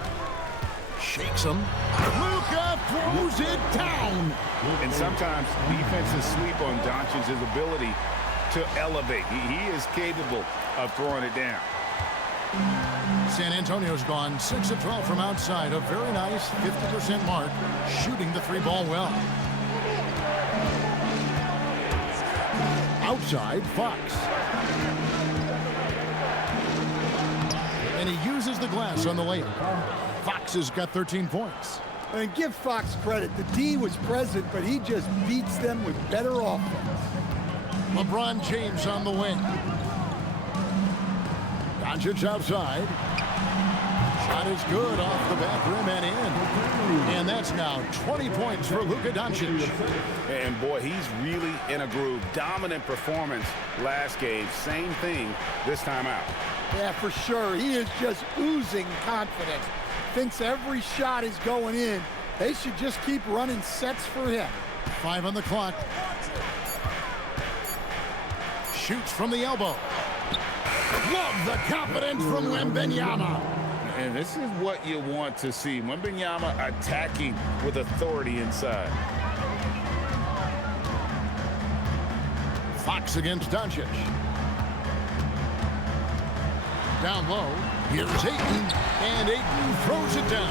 Shakes him. Luka throws it down. And sometimes defenses sleep on Doncic's ability to elevate. He is capable of throwing it down. San Antonio's gone 6 of 12 from outside. A very nice 50% mark, shooting the 3-ball well. Outside, Fox. And he uses the glass on the layup. Fox has got 13 points. And give Fox credit. The D was present, but he just beats them with better offense. LeBron James on the wing. Doncic outside. Shot is good off the back rim and in. And that's now 20 points for Luka Doncic. And boy, he's really in a groove. Dominant performance last game. Same thing this time out. Yeah, for sure. He is just oozing confidence. Thinks every shot is going in. They should just keep running sets for him. 5 on the clock. Shoots from the elbow. Love the confidence from Wembanyama. And this is what you want to see. Wembanyama attacking with authority inside. Fox against Doncic. Down low. Here's Ayton. And Ayton throws it down.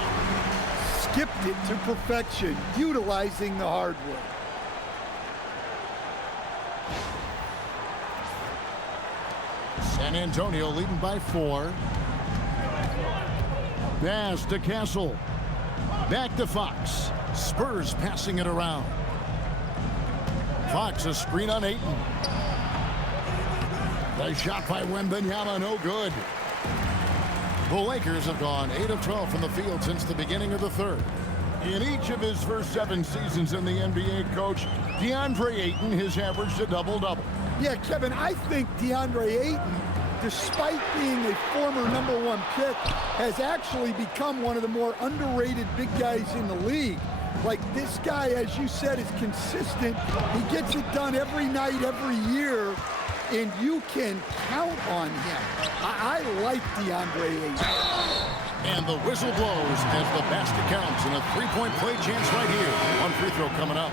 Skipped it to perfection, utilizing the hardwood. San Antonio leading by 4. Pass to Castle. Back to Fox. Spurs passing it around. Fox a screen on Ayton. The shot by Wembanyama, no good. The Lakers have gone 8 of 12 from the field since the beginning of the third. In each of his first 7 seasons in the NBA, Coach, DeAndre Ayton has averaged a double-double. Yeah, Kevin, I think DeAndre Ayton, despite being a former #1 pick, has actually become one of the more underrated big guys in the league. Like, this guy, as you said, is consistent. He gets it done every night, every year, and you can count on him. I like DeAndre Ayton. And the whistle blows as the basket counts, and a 3-point play chance right here. One free throw coming up.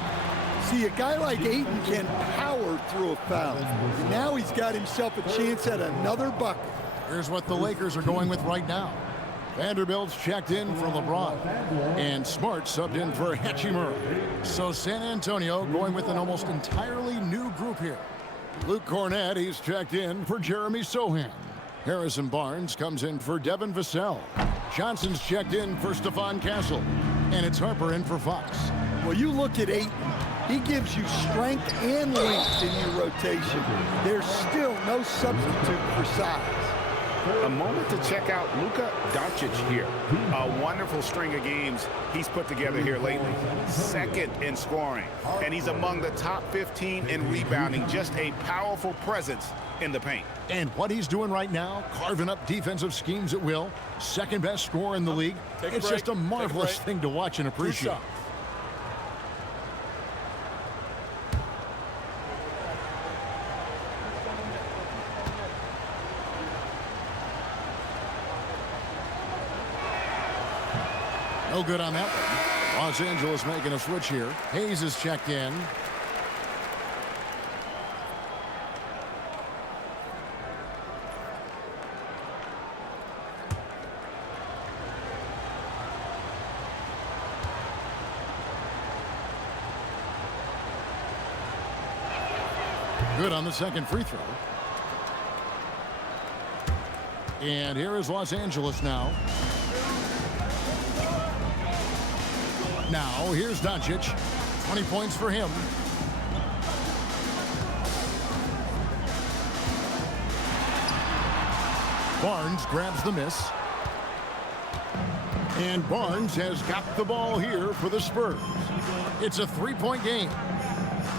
See, a guy like Ayton can power through a foul. And now he's got himself a chance at another bucket. Here's what the Lakers are going with right now. Vanderbilt's checked in for LeBron. And Smart subbed in for Hachimura. So San Antonio going with an almost entirely new group here. Luke Kennard, he's checked in for Jeremy Sohan. Harrison Barnes comes in for Devin Vassell. Johnson's checked in for Stephon Castle. And it's Harper in for Fox. Well, you look at Ayton. He gives you strength and length in your rotation. There's still no substitute for size. A moment to check out Luka Doncic here. A wonderful string of games he's put together here lately. 2nd in scoring. And he's among the top 15 in rebounding. Just a powerful presence in the paint. And what he's doing right now, carving up defensive schemes at will, second best scorer in the league. It's just a marvelous thing to watch and appreciate. No good on that one. Los Angeles making a switch here. Hayes is checked in. Good on the second free throw. And here is Los Angeles now. Now, here's Doncic. 20 points for him. Barnes grabs the miss. And Barnes has got the ball here for the Spurs. It's a three-point game.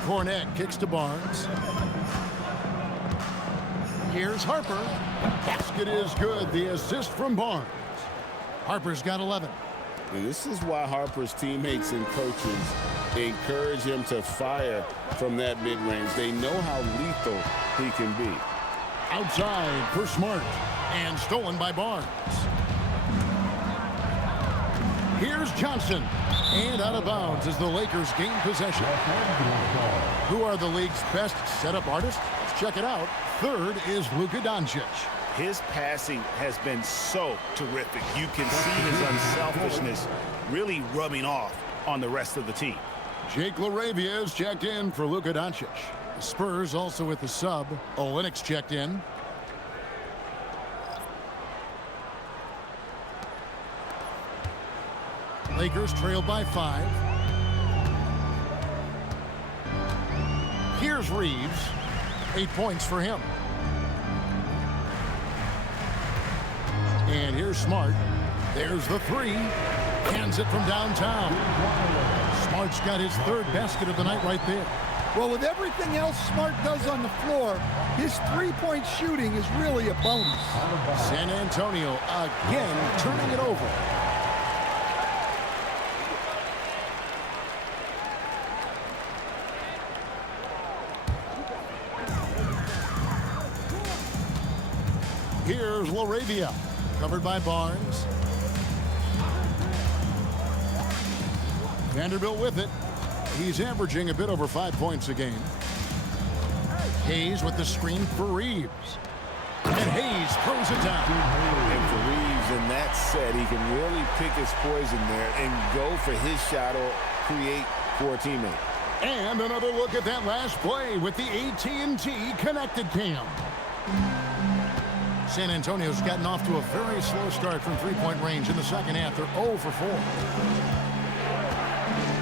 Cornette kicks to Barnes. Here's Harper. Basket is good. The assist from Barnes. Harper's got 11. And this is why Harper's teammates and coaches encourage him to fire from that mid-range. They know how lethal he can be. Outside for Smart. And stolen by Barnes. Here's Johnson. And out of bounds as the Lakers gain possession. Who are the league's best setup artists? Let's check it out. Third is Luka Doncic. His passing has been so terrific. You can see his unselfishness really rubbing off on the rest of the team. Jake LaRavia is checked in for Luka Doncic. The Spurs also with the sub. Olynyk's checked in. Lakers trailed by 5. Here's Reeves. 8 points for him. And here's Smart. There's the three. Hands it from downtown. Smart's got his third basket of the night right there. Well, with everything else Smart does on the floor, his three-point shooting is really a bonus. San Antonio again turning it over. Here's LaRavia, covered by Barnes. Vanderbilt with it. He's averaging a bit over 5 points a game. Hayes with the screen for Reeves. And Hayes throws it down. And for Reeves in that set, he can really pick his poison there and go for his shot or create for a teammate. And another look at that last play with the AT&T connected cam. San Antonio's gotten off to a very slow start from three-point range in the second half. They're 0 for 4.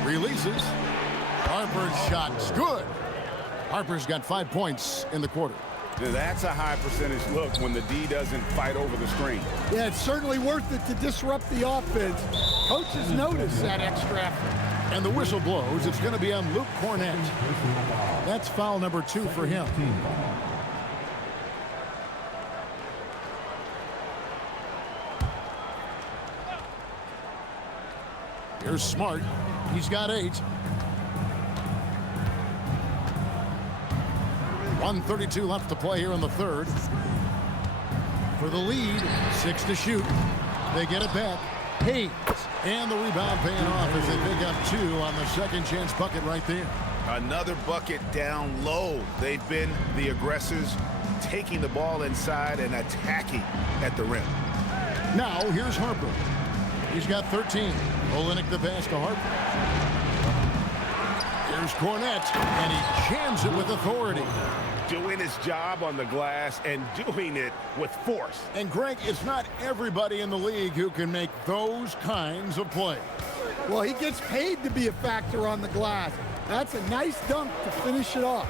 Releases. Harper's shot's good. Harper's got 5 points in the quarter. Now that's a high percentage look when the D doesn't fight over the screen. Yeah, it's certainly worth it to disrupt the offense. Coaches notice that extra effort. And the whistle blows. It's going to be on Luke Kennard. That's foul number 2 for him. Here's Smart. He's got 8. 1:32 left to play here in the third. For the lead, 6 to shoot. They get it back. Hayes. And the rebound paying off as they pick up 2 on the second chance bucket right there. Another bucket down low. They've been the aggressors, taking the ball inside and attacking at the rim. Now here's Harper. He's got 13. Olynyk the pass to Harper. Here's Cornette, and he jams it with authority. Doing his job on the glass and doing it with force. And Greg, it's not everybody in the league who can make those kinds of plays. Well, he gets paid to be a factor on the glass. That's a nice dunk to finish it off.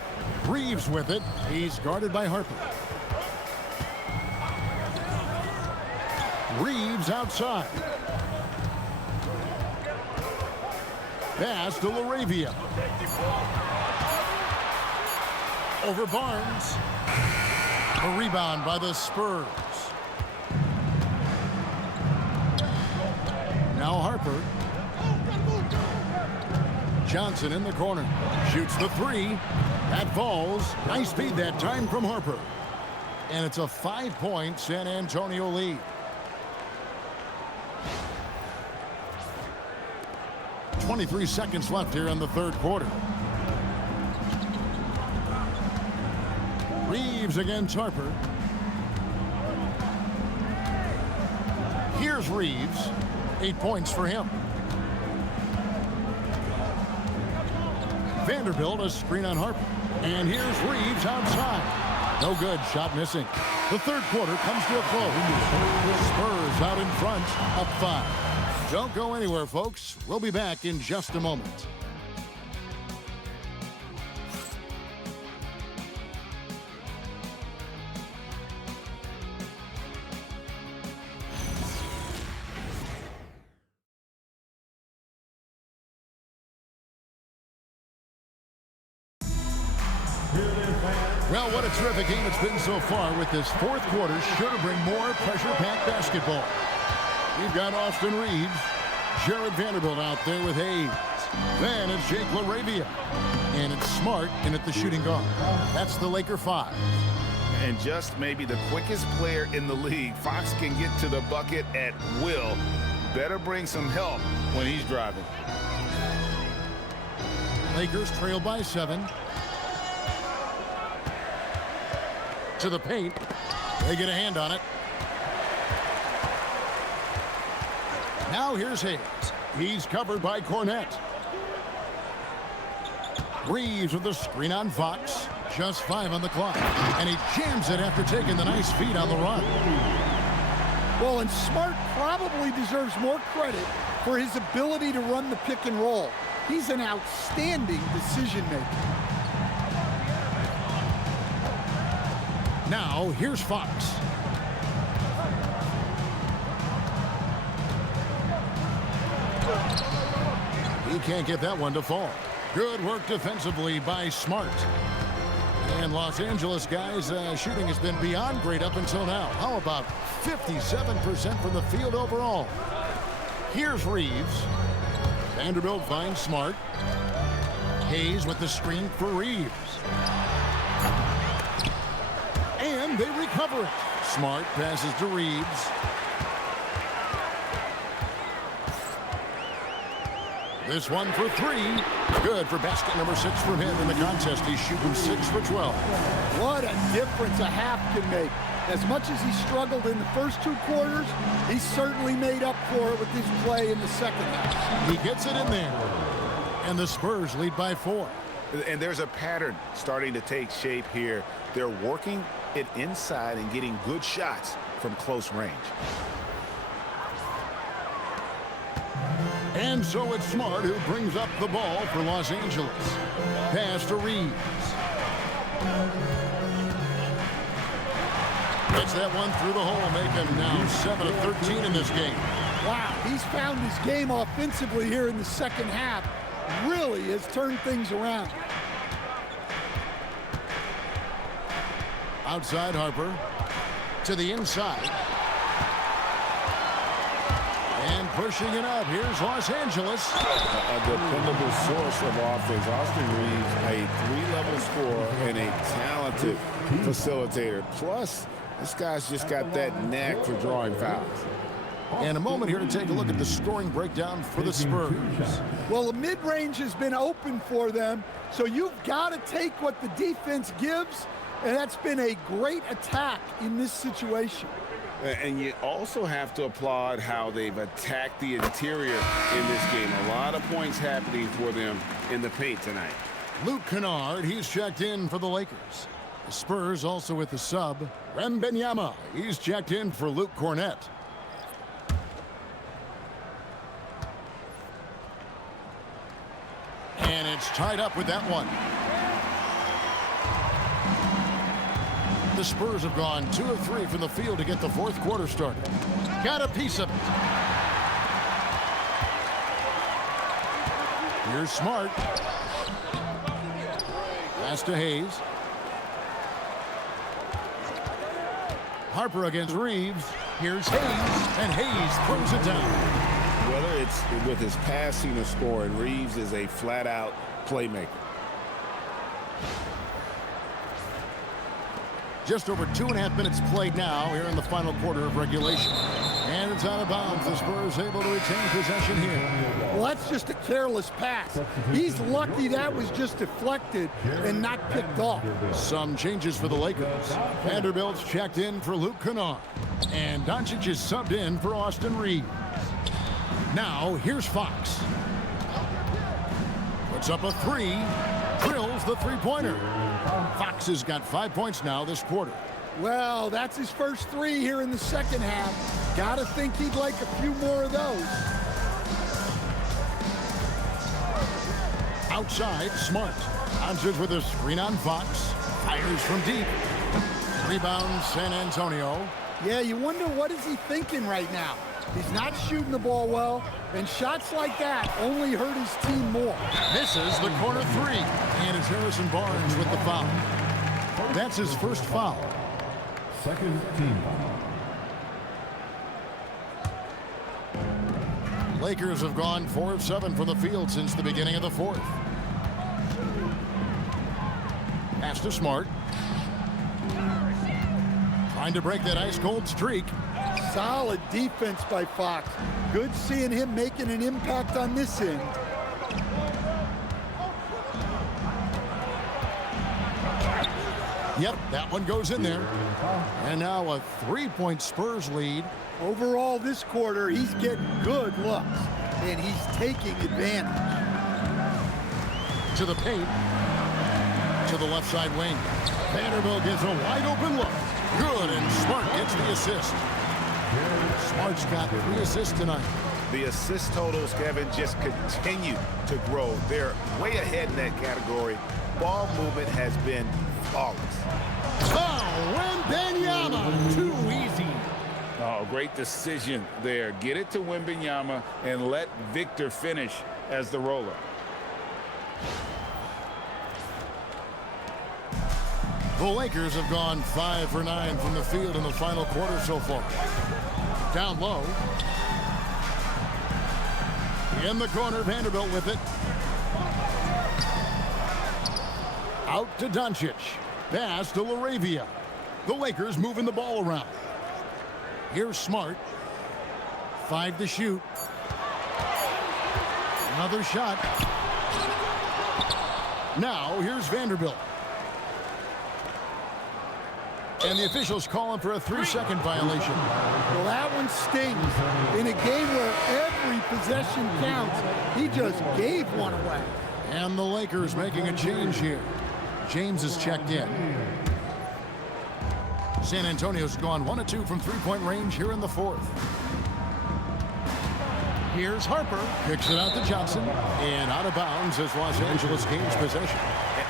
Reeves with it. He's guarded by Harper. Reeves outside. Pass to LaRavia. Over Barnes. The rebound by the Spurs. Now Harper. Johnson in the corner. Shoots the three. That falls. Nice feed that time from Harper. And it's a 5-point San Antonio lead. 23 seconds left here in the third quarter. Reeves against Harper. Here's Reeves. 8 points for him. Vanderbilt, a screen on Harper. And here's Reeves outside. No good. Shot missing. The third quarter comes to a close. Spurs out in front, up 5. Don't go anywhere, folks. We'll be back in just a moment. Well, what a terrific game it's been so far with this fourth quarter. Sure to bring more pressure-packed basketball. We've got Austin Reeves, Jared Vanderbilt out there with Hayes. Then it's Jake LaRavia. And it's Smart in at the shooting guard. That's the Laker 5. And just maybe the quickest player in the league. Fox can get to the bucket at will. Better bring some help when he's driving. Lakers trail by 7. To the paint. They get a hand on it. Now here's Hayes. He's covered by Cornette. Reeves with the screen on Fox. Just 5 on the clock. And he jams it after taking the nice feed on the run. Well, and Smart probably deserves more credit for his ability to run the pick and roll. He's an outstanding decision maker. Now, here's Fox. He can't get that one to fall. Good work defensively by Smart. And Los Angeles guys, shooting has been beyond great up until now. How about 57% from the field overall? Here's Reeves. Vanderbilt finds Smart. Hayes with the screen for Reeves. And they recover it. Smart passes to Reeves. This one for 3. Good for basket number 6 from him in the contest. He's shooting 6 for 12. What a difference a half can make. As much as he struggled in the first 2 quarters, he certainly made up for it with his play in the second half. He gets it in there. And the Spurs lead by 4. And there's a pattern starting to take shape here. They're working it inside and getting good shots from close range. And so it's Smart who brings up the ball for Los Angeles. Pass to Reeves. Gets that one through the hole, make him now 7 of 13 in this game. Wow, he's found his game offensively here in the second half. Really has turned things around. Outside Harper. To the inside. And pushing it up. Here's Los Angeles. A dependable source of offense. Austin Reeves, a 3-level scorer and a talented facilitator. Plus, this guy's just got that knack for drawing fouls. And a moment here to take a look at the scoring breakdown for the Spurs. Well, the mid-range has been open for them, so you've got to take what the defense gives, and that's been a great attack in this situation. And you also have to applaud how they've attacked the interior in this game. A lot of points happening for them in the paint tonight. Luke Kennard, he's checked in for the Lakers. The Spurs also with the sub. Wembanyama, he's checked in for Luke Cornette. And it's tied up with that one. The Spurs have gone 2 of 3 from the field to get the fourth quarter started. Got a piece of it. Here's Smart. Pass to Hayes. Harper against Reeves. Here's Hayes, and Hayes throws it down. Whether it's with his passing or scoring, Reeves is a flat-out playmaker. Just over 2.5 minutes played now here in the final quarter of regulation. And it's out of bounds. The Spurs able to retain possession here. Well, that's just a careless pass. He's lucky that was just deflected and not picked off. Some changes for the Lakers. Vanderbilt's checked in for Luke Kennard. And Doncic is subbed in for Austin Reeves. Now, here's Fox. Puts up a three. Drills the three-pointer. Fox has got 5 points now this quarter. Well, that's his first three here in the second half. Gotta think he'd like a few more of those. Outside, Smart. Doncic with a screen on Fox. Fires from deep. Rebound, San Antonio. Yeah, you wonder what is he thinking right now. He's not shooting the ball well, and shots like that only hurt his team more. Misses the corner three. And it's Harrison Barnes with the foul. That's his first foul. Second team foul. Lakers have gone 4 of 7 from the field since the beginning of the fourth. Pass to Smart. Trying to break that ice-cold streak. Solid defense by Fox. Good seeing him making an impact on this end. Yep, that one goes in there. And now a 3-point Spurs lead. Overall, this quarter, he's getting good looks, and he's taking advantage. To the paint. To the left side wing. Vanderbilt gets a wide-open look. Good, and Smart gets the assist. Smart's got 3 assists tonight. The assist totals, Kevin, just continue to grow. They're way ahead in that category. Ball movement has been flawless. Oh, Wembanyama, too easy. Oh, great decision there. Get it to Wembanyama and let Victor finish as the roller. The Lakers have gone 5 for 9 from the field in the final quarter so far. Down low. In the corner, Vanderbilt with it. Out to Doncic. Pass to LaRavia. The Lakers moving the ball around. Here's Smart. 5 to shoot. Another shot. Now here's Vanderbilt. And the officials calling for a 3-second violation. Well, that one stings. In a game where every possession counts, he just gave one away. And the Lakers making a change here. James is checked in. San Antonio's gone 1 of 2 from 3-point range here in the fourth. Here's Harper. Kicks it out to Johnson. And out of bounds as Los Angeles gains possession.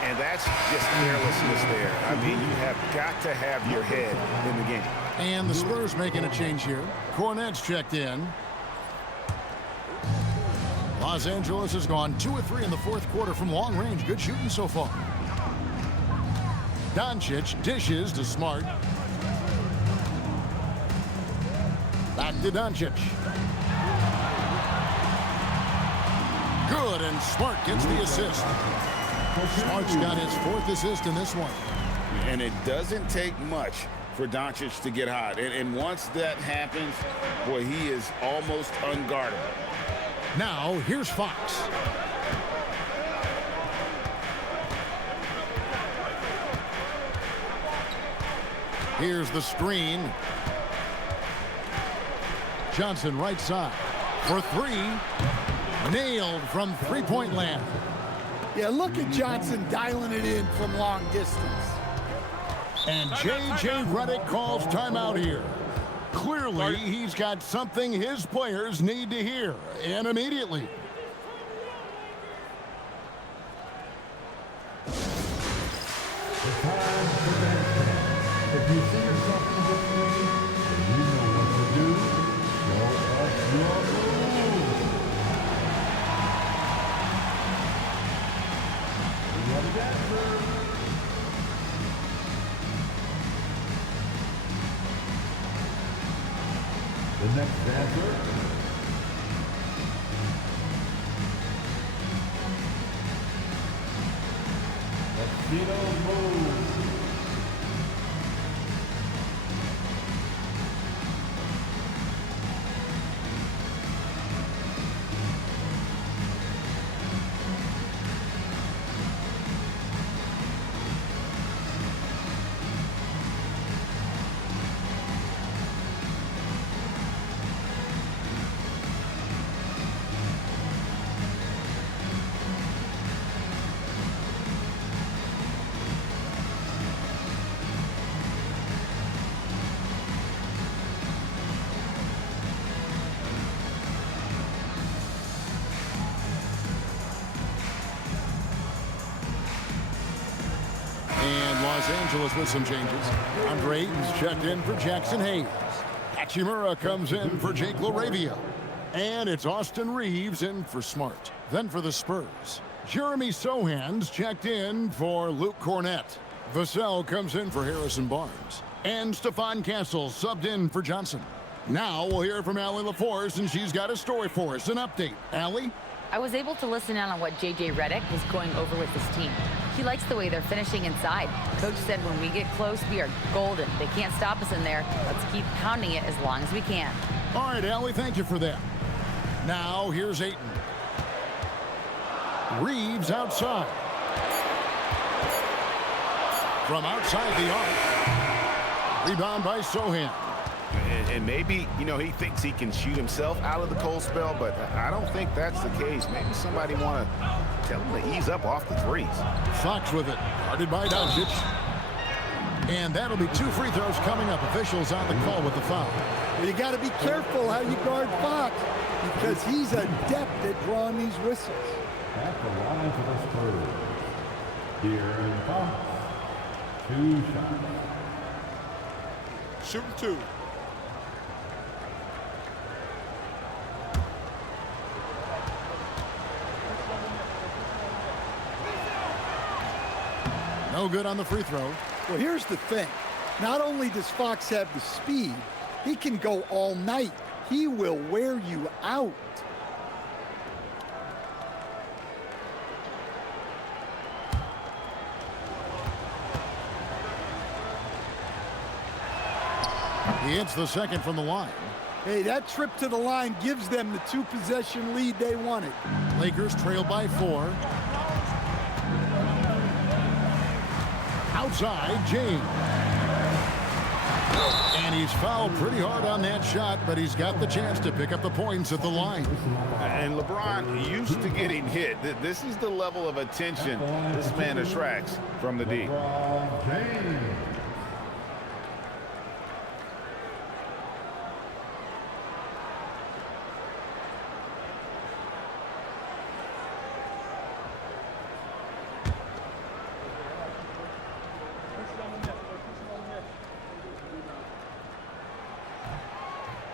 And that's just carelessness there. I mean, you have got to have your head in the game. And the Spurs making a change here. Cornette's checked in. Los Angeles has gone 2 of 3 in the fourth quarter from long range. Good shooting so far. Doncic dishes to Smart. Back to Doncic. Good, and Smart gets the assist. Smart's got his 4th assist in this one. And it doesn't take much for Doncic to get hot. And once that happens, boy, he is almost unguardable. Now, here's Fox. Here's the screen. Johnson right side for 3. Nailed from 3-point land. Yeah, look at Johnson dialing it in from long distance. And J.J. Redick calls timeout here. Clearly, he's got something his players need to hear, and immediately. If you see yourself in this league, and you know what to do, show us your moves. We have a dancer. Next answer. Latino move. And Los Angeles with some changes. Andre Ayton's checked in for Jackson Hayes. Hachimura comes in for Jake LaRavia. And it's Austin Reeves in for Smart. Then for the Spurs, Jeremy Sohan's checked in for Luke Cornett. Vassell comes in for Harrison Barnes. And Stephon Castle subbed in for Johnson. Now we'll hear from Allie LaForce, and she's got a story for us. An update. Allie? I was able to listen in on what J.J. Redick was going over with his team. He likes the way they're finishing inside. Coach said when we get close, we are golden. They can't stop us in there. Let's keep pounding it as long as we can. All right, Allie, thank you for that. Now here's Ayton. Reeves outside. From outside the arc. Rebound by Sohan. And maybe, you know, he thinks he can shoot himself out of the cold spell, but I don't think that's the case. Maybe somebody want to tell him to ease up off the threes. Fox with it. Guarded by Doncic. And that'll be 2 free throws coming up. Officials on the call with the foul. Well, you got to be careful how you guard Fox because he's adept at drawing these whistles. At the line for the Spurs. De'Aaron Fox. 2 shots. Shooting 2. No good on the free throw. Well, here's the thing. Not only does Fox have the speed, he can go all night. He will wear you out. He hits the second from the line. Hey, that trip to the line gives them the 2-possession lead they wanted. Lakers trail by 4. Outside, James. And he's fouled pretty hard on that shot, but he's got the chance to pick up the points at the line. And LeBron used to getting hit. This is the level of attention this man attracts from the D. LeBron James.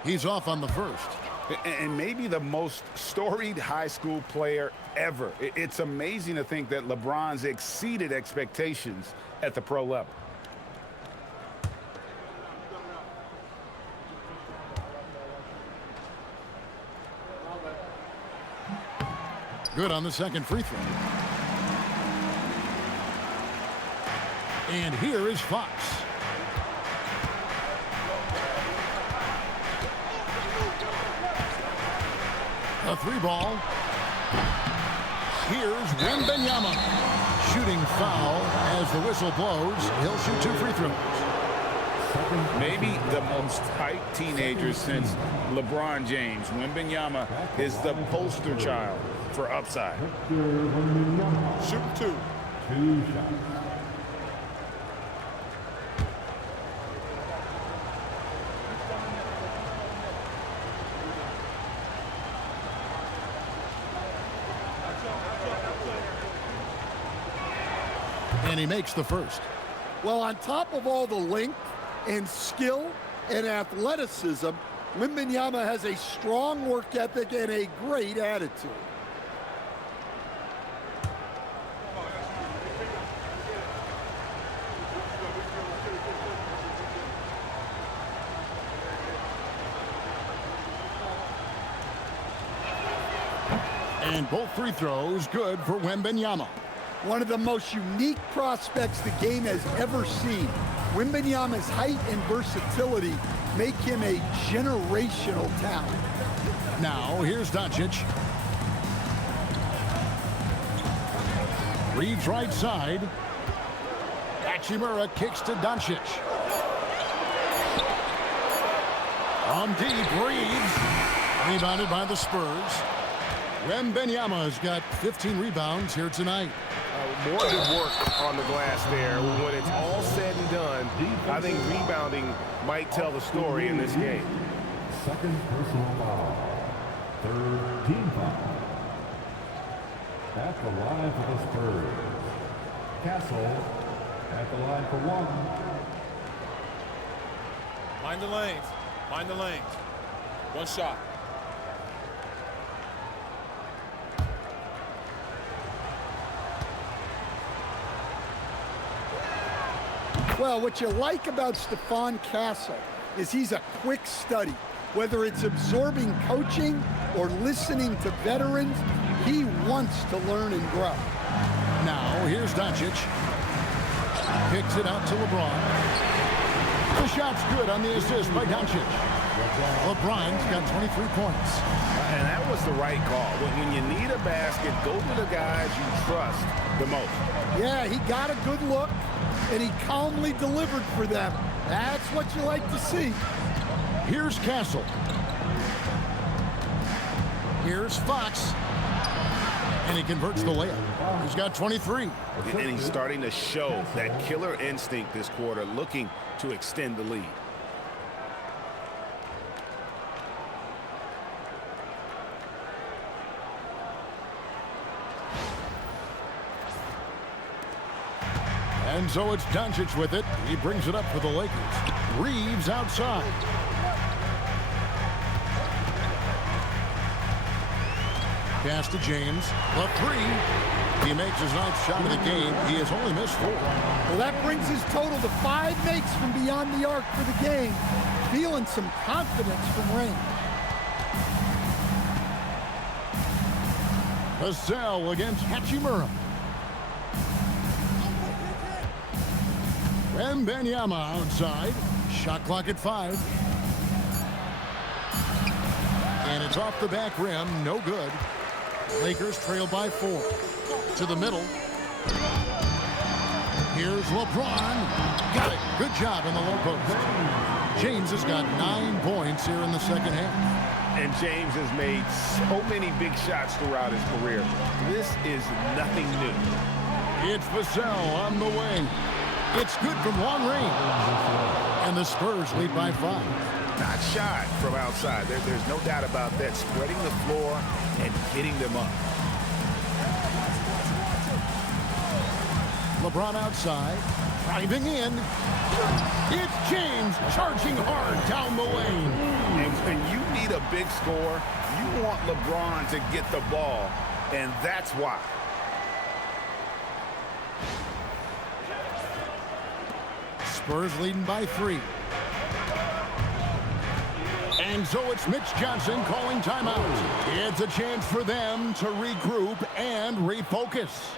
He's off on the first. And maybe the most storied high school player ever. It's amazing to think that LeBron's exceeded expectations at the pro level. Good on the second free throw. And here is Fox. A 3-ball. Here's Wembanyama. Shooting foul as the whistle blows. He'll shoot 2 free throws. Maybe the most hyped teenager since LeBron James. Wembanyama is the poster child for upside. Shooting 2. 2 shots. And he makes the first. Well, on top of all the length and skill and athleticism, Wembanyama has a strong work ethic and a great attitude. And both free throws good for Wembanyama. One of the most unique prospects the game has ever seen. Wembanyama's height and versatility make him a generational talent. Now, here's Doncic. Reeves right side. Hachimura kicks to Doncic. On deep, Reeves. Rebounded by the Spurs. Wembanyama has got 15 rebounds here tonight. More good work on the glass there. When it's all said and done, I think rebounding might tell the story in this game. Second personal foul. Third team foul. At the line for the Spurs. Castle at the line for one. Mind the lanes. Mind the lanes. One shot. Well, what you like about Stephon Castle is he's a quick study. Whether it's absorbing coaching or listening to veterans, he wants to learn and grow. Now, here's Doncic. Kicks it out to LeBron. The shot's good on the assist by Doncic. LeBron's got 23 points. And that was the right call. When you need a basket, go to the guys you trust the most. Yeah, he got a good look, and he calmly delivered for them. That's what you like to see. Here's Castle. Here's Fox. And he converts the layup. He's got 23. And he's starting to show that killer instinct this quarter, looking to extend the lead. And so it's Doncic with it. He brings it up for the Lakers. Reeves outside. Pass to James. The three. He makes his ninth shot of the game. He has only missed 4. Well, that brings his total to 5 makes from beyond the arc for the game. Feeling some confidence from range. Cassell against Hachimura. Wembanyama outside. Shot clock at 5. And it's off the back rim. No good. Lakers trail by 4. To the middle. Here's LeBron. Got it. Good job in the low post. James has got 9 points here in the second half. And James has made so many big shots throughout his career. This is nothing new. It's Vassell on the wing. It's good from long range. And the Spurs lead by 5. Not shy from outside. There's no doubt about that. Spreading the floor and hitting them up. LeBron outside. Driving in. It's James charging hard down the lane. And when you need a big score, you want LeBron to get the ball. And that's why. Spurs leading by 3. And so it's Mitch Johnson calling timeout. It's a chance for them to regroup and refocus.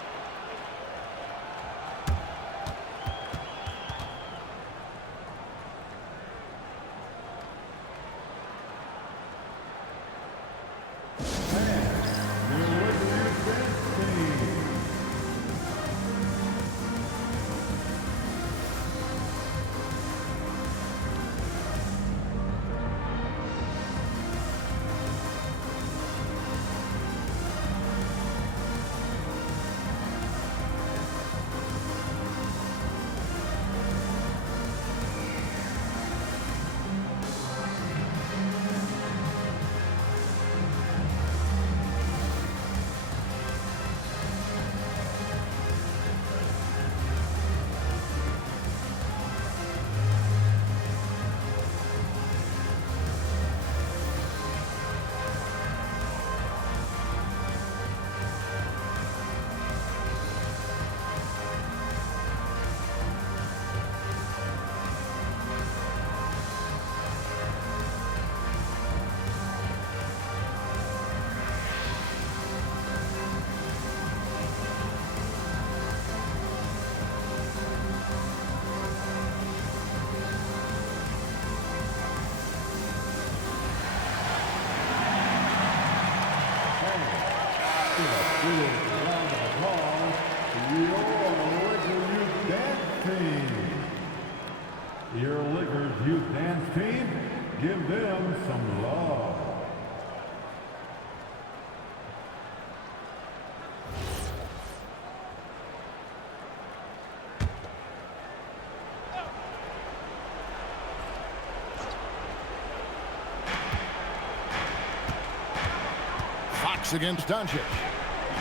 Fox against Doncic.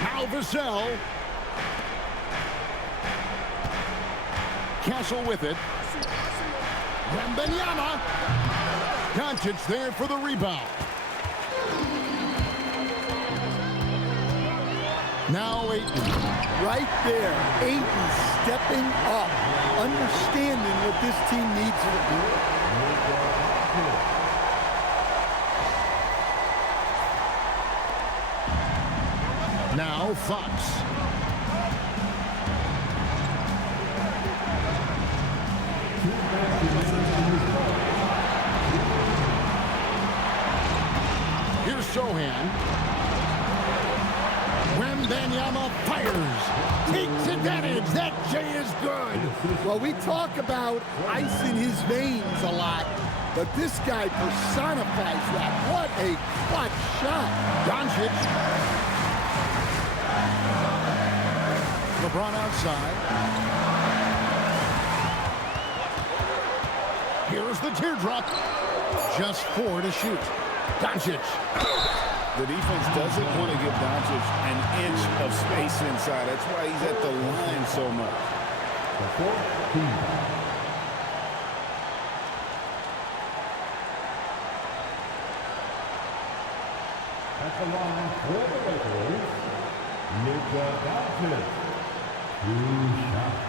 Now Vassell. Castle with it. Wembanyama. Doncic there for the rebound. Now Ayton. Right there, Ayton stepping up, understanding what this team needs to do. Now Fox. Here's Sohan. Wembanyama fires. Takes advantage. That J is good. Well, we talk about ice in his veins a lot, but this guy personifies that. What a clutch shot. Doncic. LeBron outside. Here's the teardrop. Just 4 to shoot. Doncic. The defense doesn't want to give Doncic an inch of space inside. That's why he's at the line so much. At the line for the Lakers, Luka Doncic. 2 shots.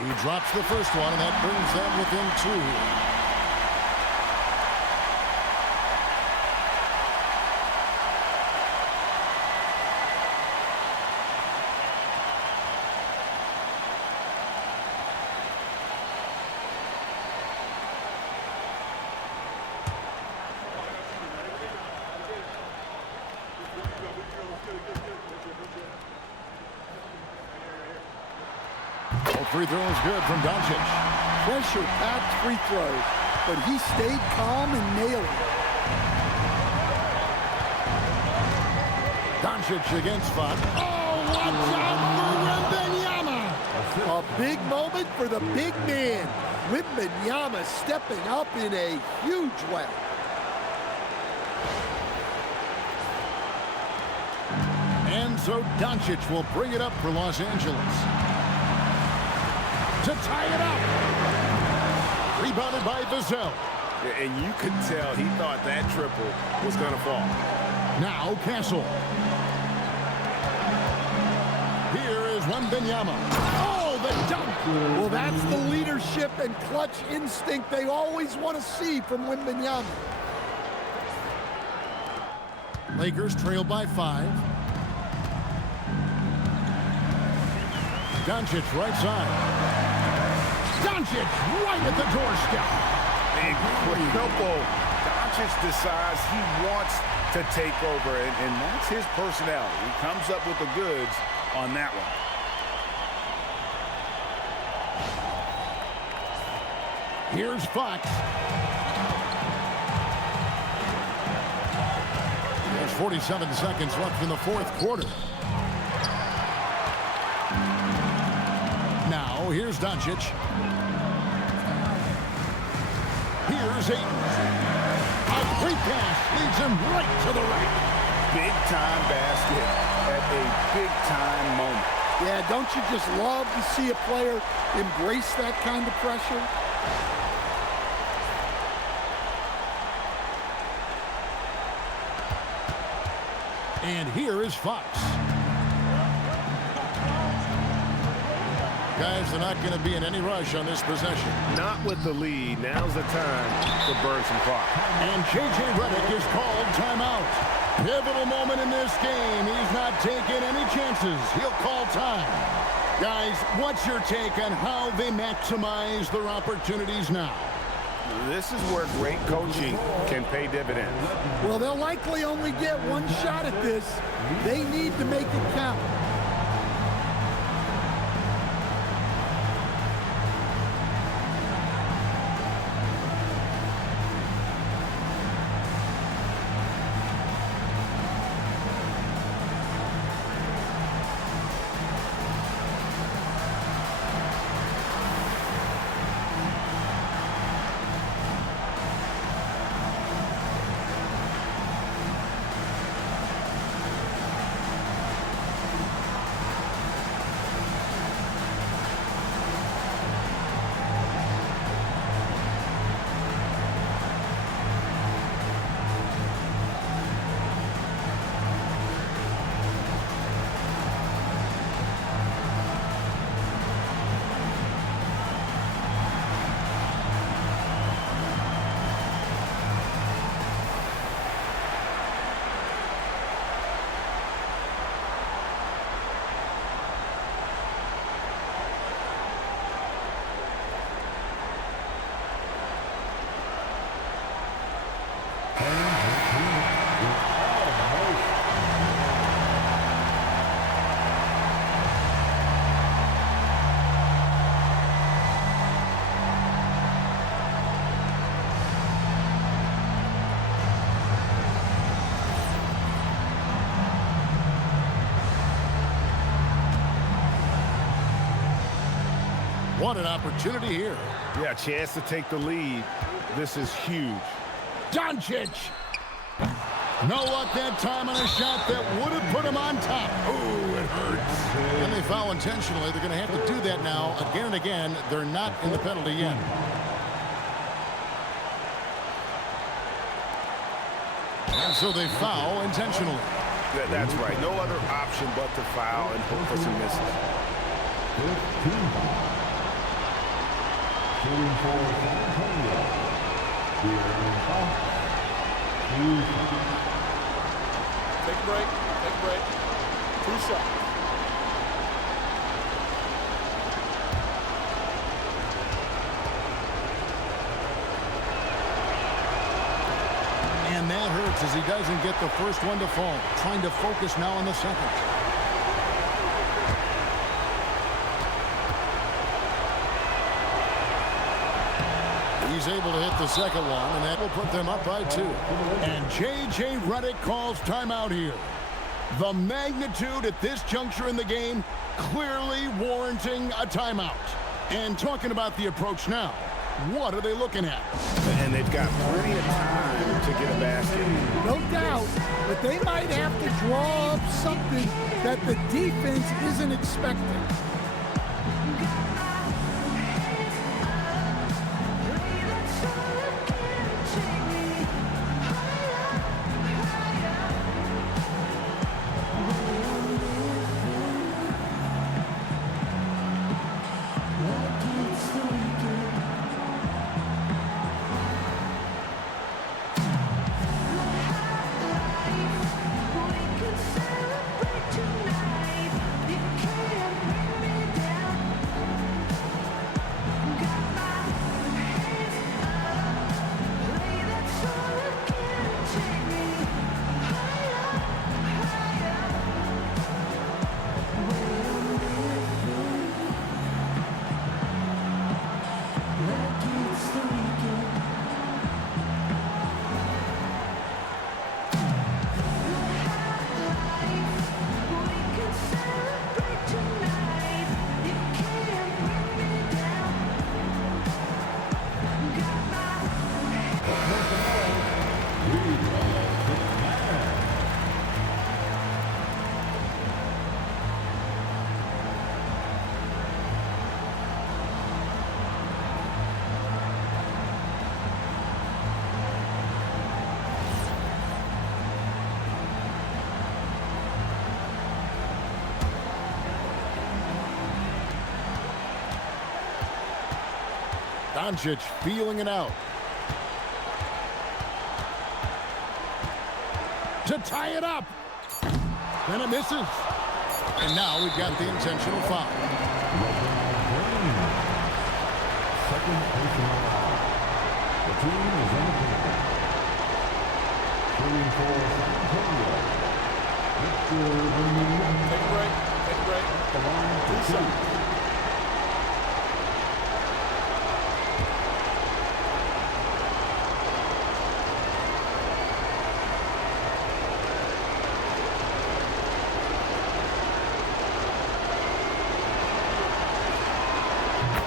He drops the first one, and that brings them within 2. Free throw is good from Doncic. Pressure-packed free throws, but he stayed calm and nailed it. Doncic against Fox. Oh, watch out for Wembanyama! A big moment for the big man. Wembanyama stepping up in a huge way. And so Doncic will bring it up for Los Angeles. To tie it up. Rebounded by Vassell. And you could tell he thought that triple was going to fall. Now Castle. Here is Wembanyama. Oh, the dunk. Well, that's the leadership and clutch instinct they always want to see from Wembanyama. Lakers trail by 5. Doncic right side. Doncic right at the doorstep. Incredible. Doncic decides he wants to take over, and that's his personality. He comes up with the goods on that one. Here's Fox. There's 47 seconds left in the 4th quarter. Now, here's Doncic. Here's Ayton. A great pass leads him right to the rack. Big-time basket at a big-time moment. Yeah, don't you just love to see a player embrace that kind of pressure? And here is Fox. Guys, they're not going to be in any rush on this possession. Not with the lead. Now's the time to burn some clock. And J.J. Redick is called timeout. Pivotal moment in this game. He's not taking any chances. He'll call time. Guys, what's your take on how they maximize their opportunities now? This is where great coaching can pay dividends. Well, they'll likely only get one shot at this. They need to make it count. What an opportunity here. Yeah, chance to take the lead. This is huge. Doncic. No luck that time on a shot that would have put him on top. Oh, it hurts. And they foul intentionally. They're going to have to do that now again and again. They're not in the penalty yet. And so they foul intentionally. That's right. No other option but to foul and hope for some misses. Shooting for San Antonio. Take a break. Take a break. 2 shots. And that hurts as he doesn't get the first one to fall. Trying to focus now on the second. He's able to hit the second one, and that will put them up by 2. And J.J. Redick calls timeout here. The magnitude at this juncture in the game clearly warranting a timeout. And talking about the approach now, what are they looking at? And they've got plenty of time to get a basket. No doubt, but they might have to draw up something that the defense isn't expecting. Doncic feeling it out. To tie it up. Then it misses. And now we've got the intentional foul. Second personal foul. The team is on the field. Shooting for San Antonio. Victor Wembanyama. Take a break. Take a break. The line to 2 shots.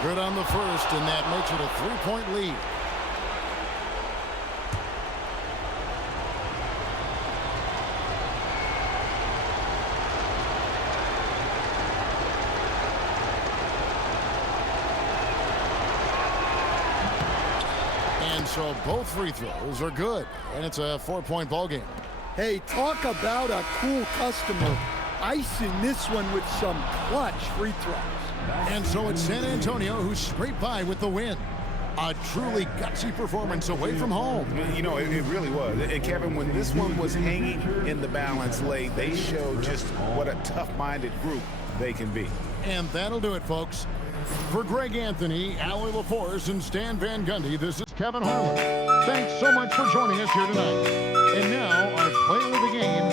Good on the first, and that makes it a 3-point lead. And so both free throws are good, and it's a 4-point ball game. Hey, talk about a cool customer. Icing this one with some clutch free throws. And so it's San Antonio who scraped by with the win. A truly gutsy performance away from home. You know, it really was. And Kevin, when this one was hanging in the balance late, they showed just what a tough-minded group they can be. And that'll do it, folks. For Greg Anthony, Allie LaForce, and Stan Van Gundy, this is Kevin Harlan. Thanks so much for joining us here tonight. And now, our player of the game,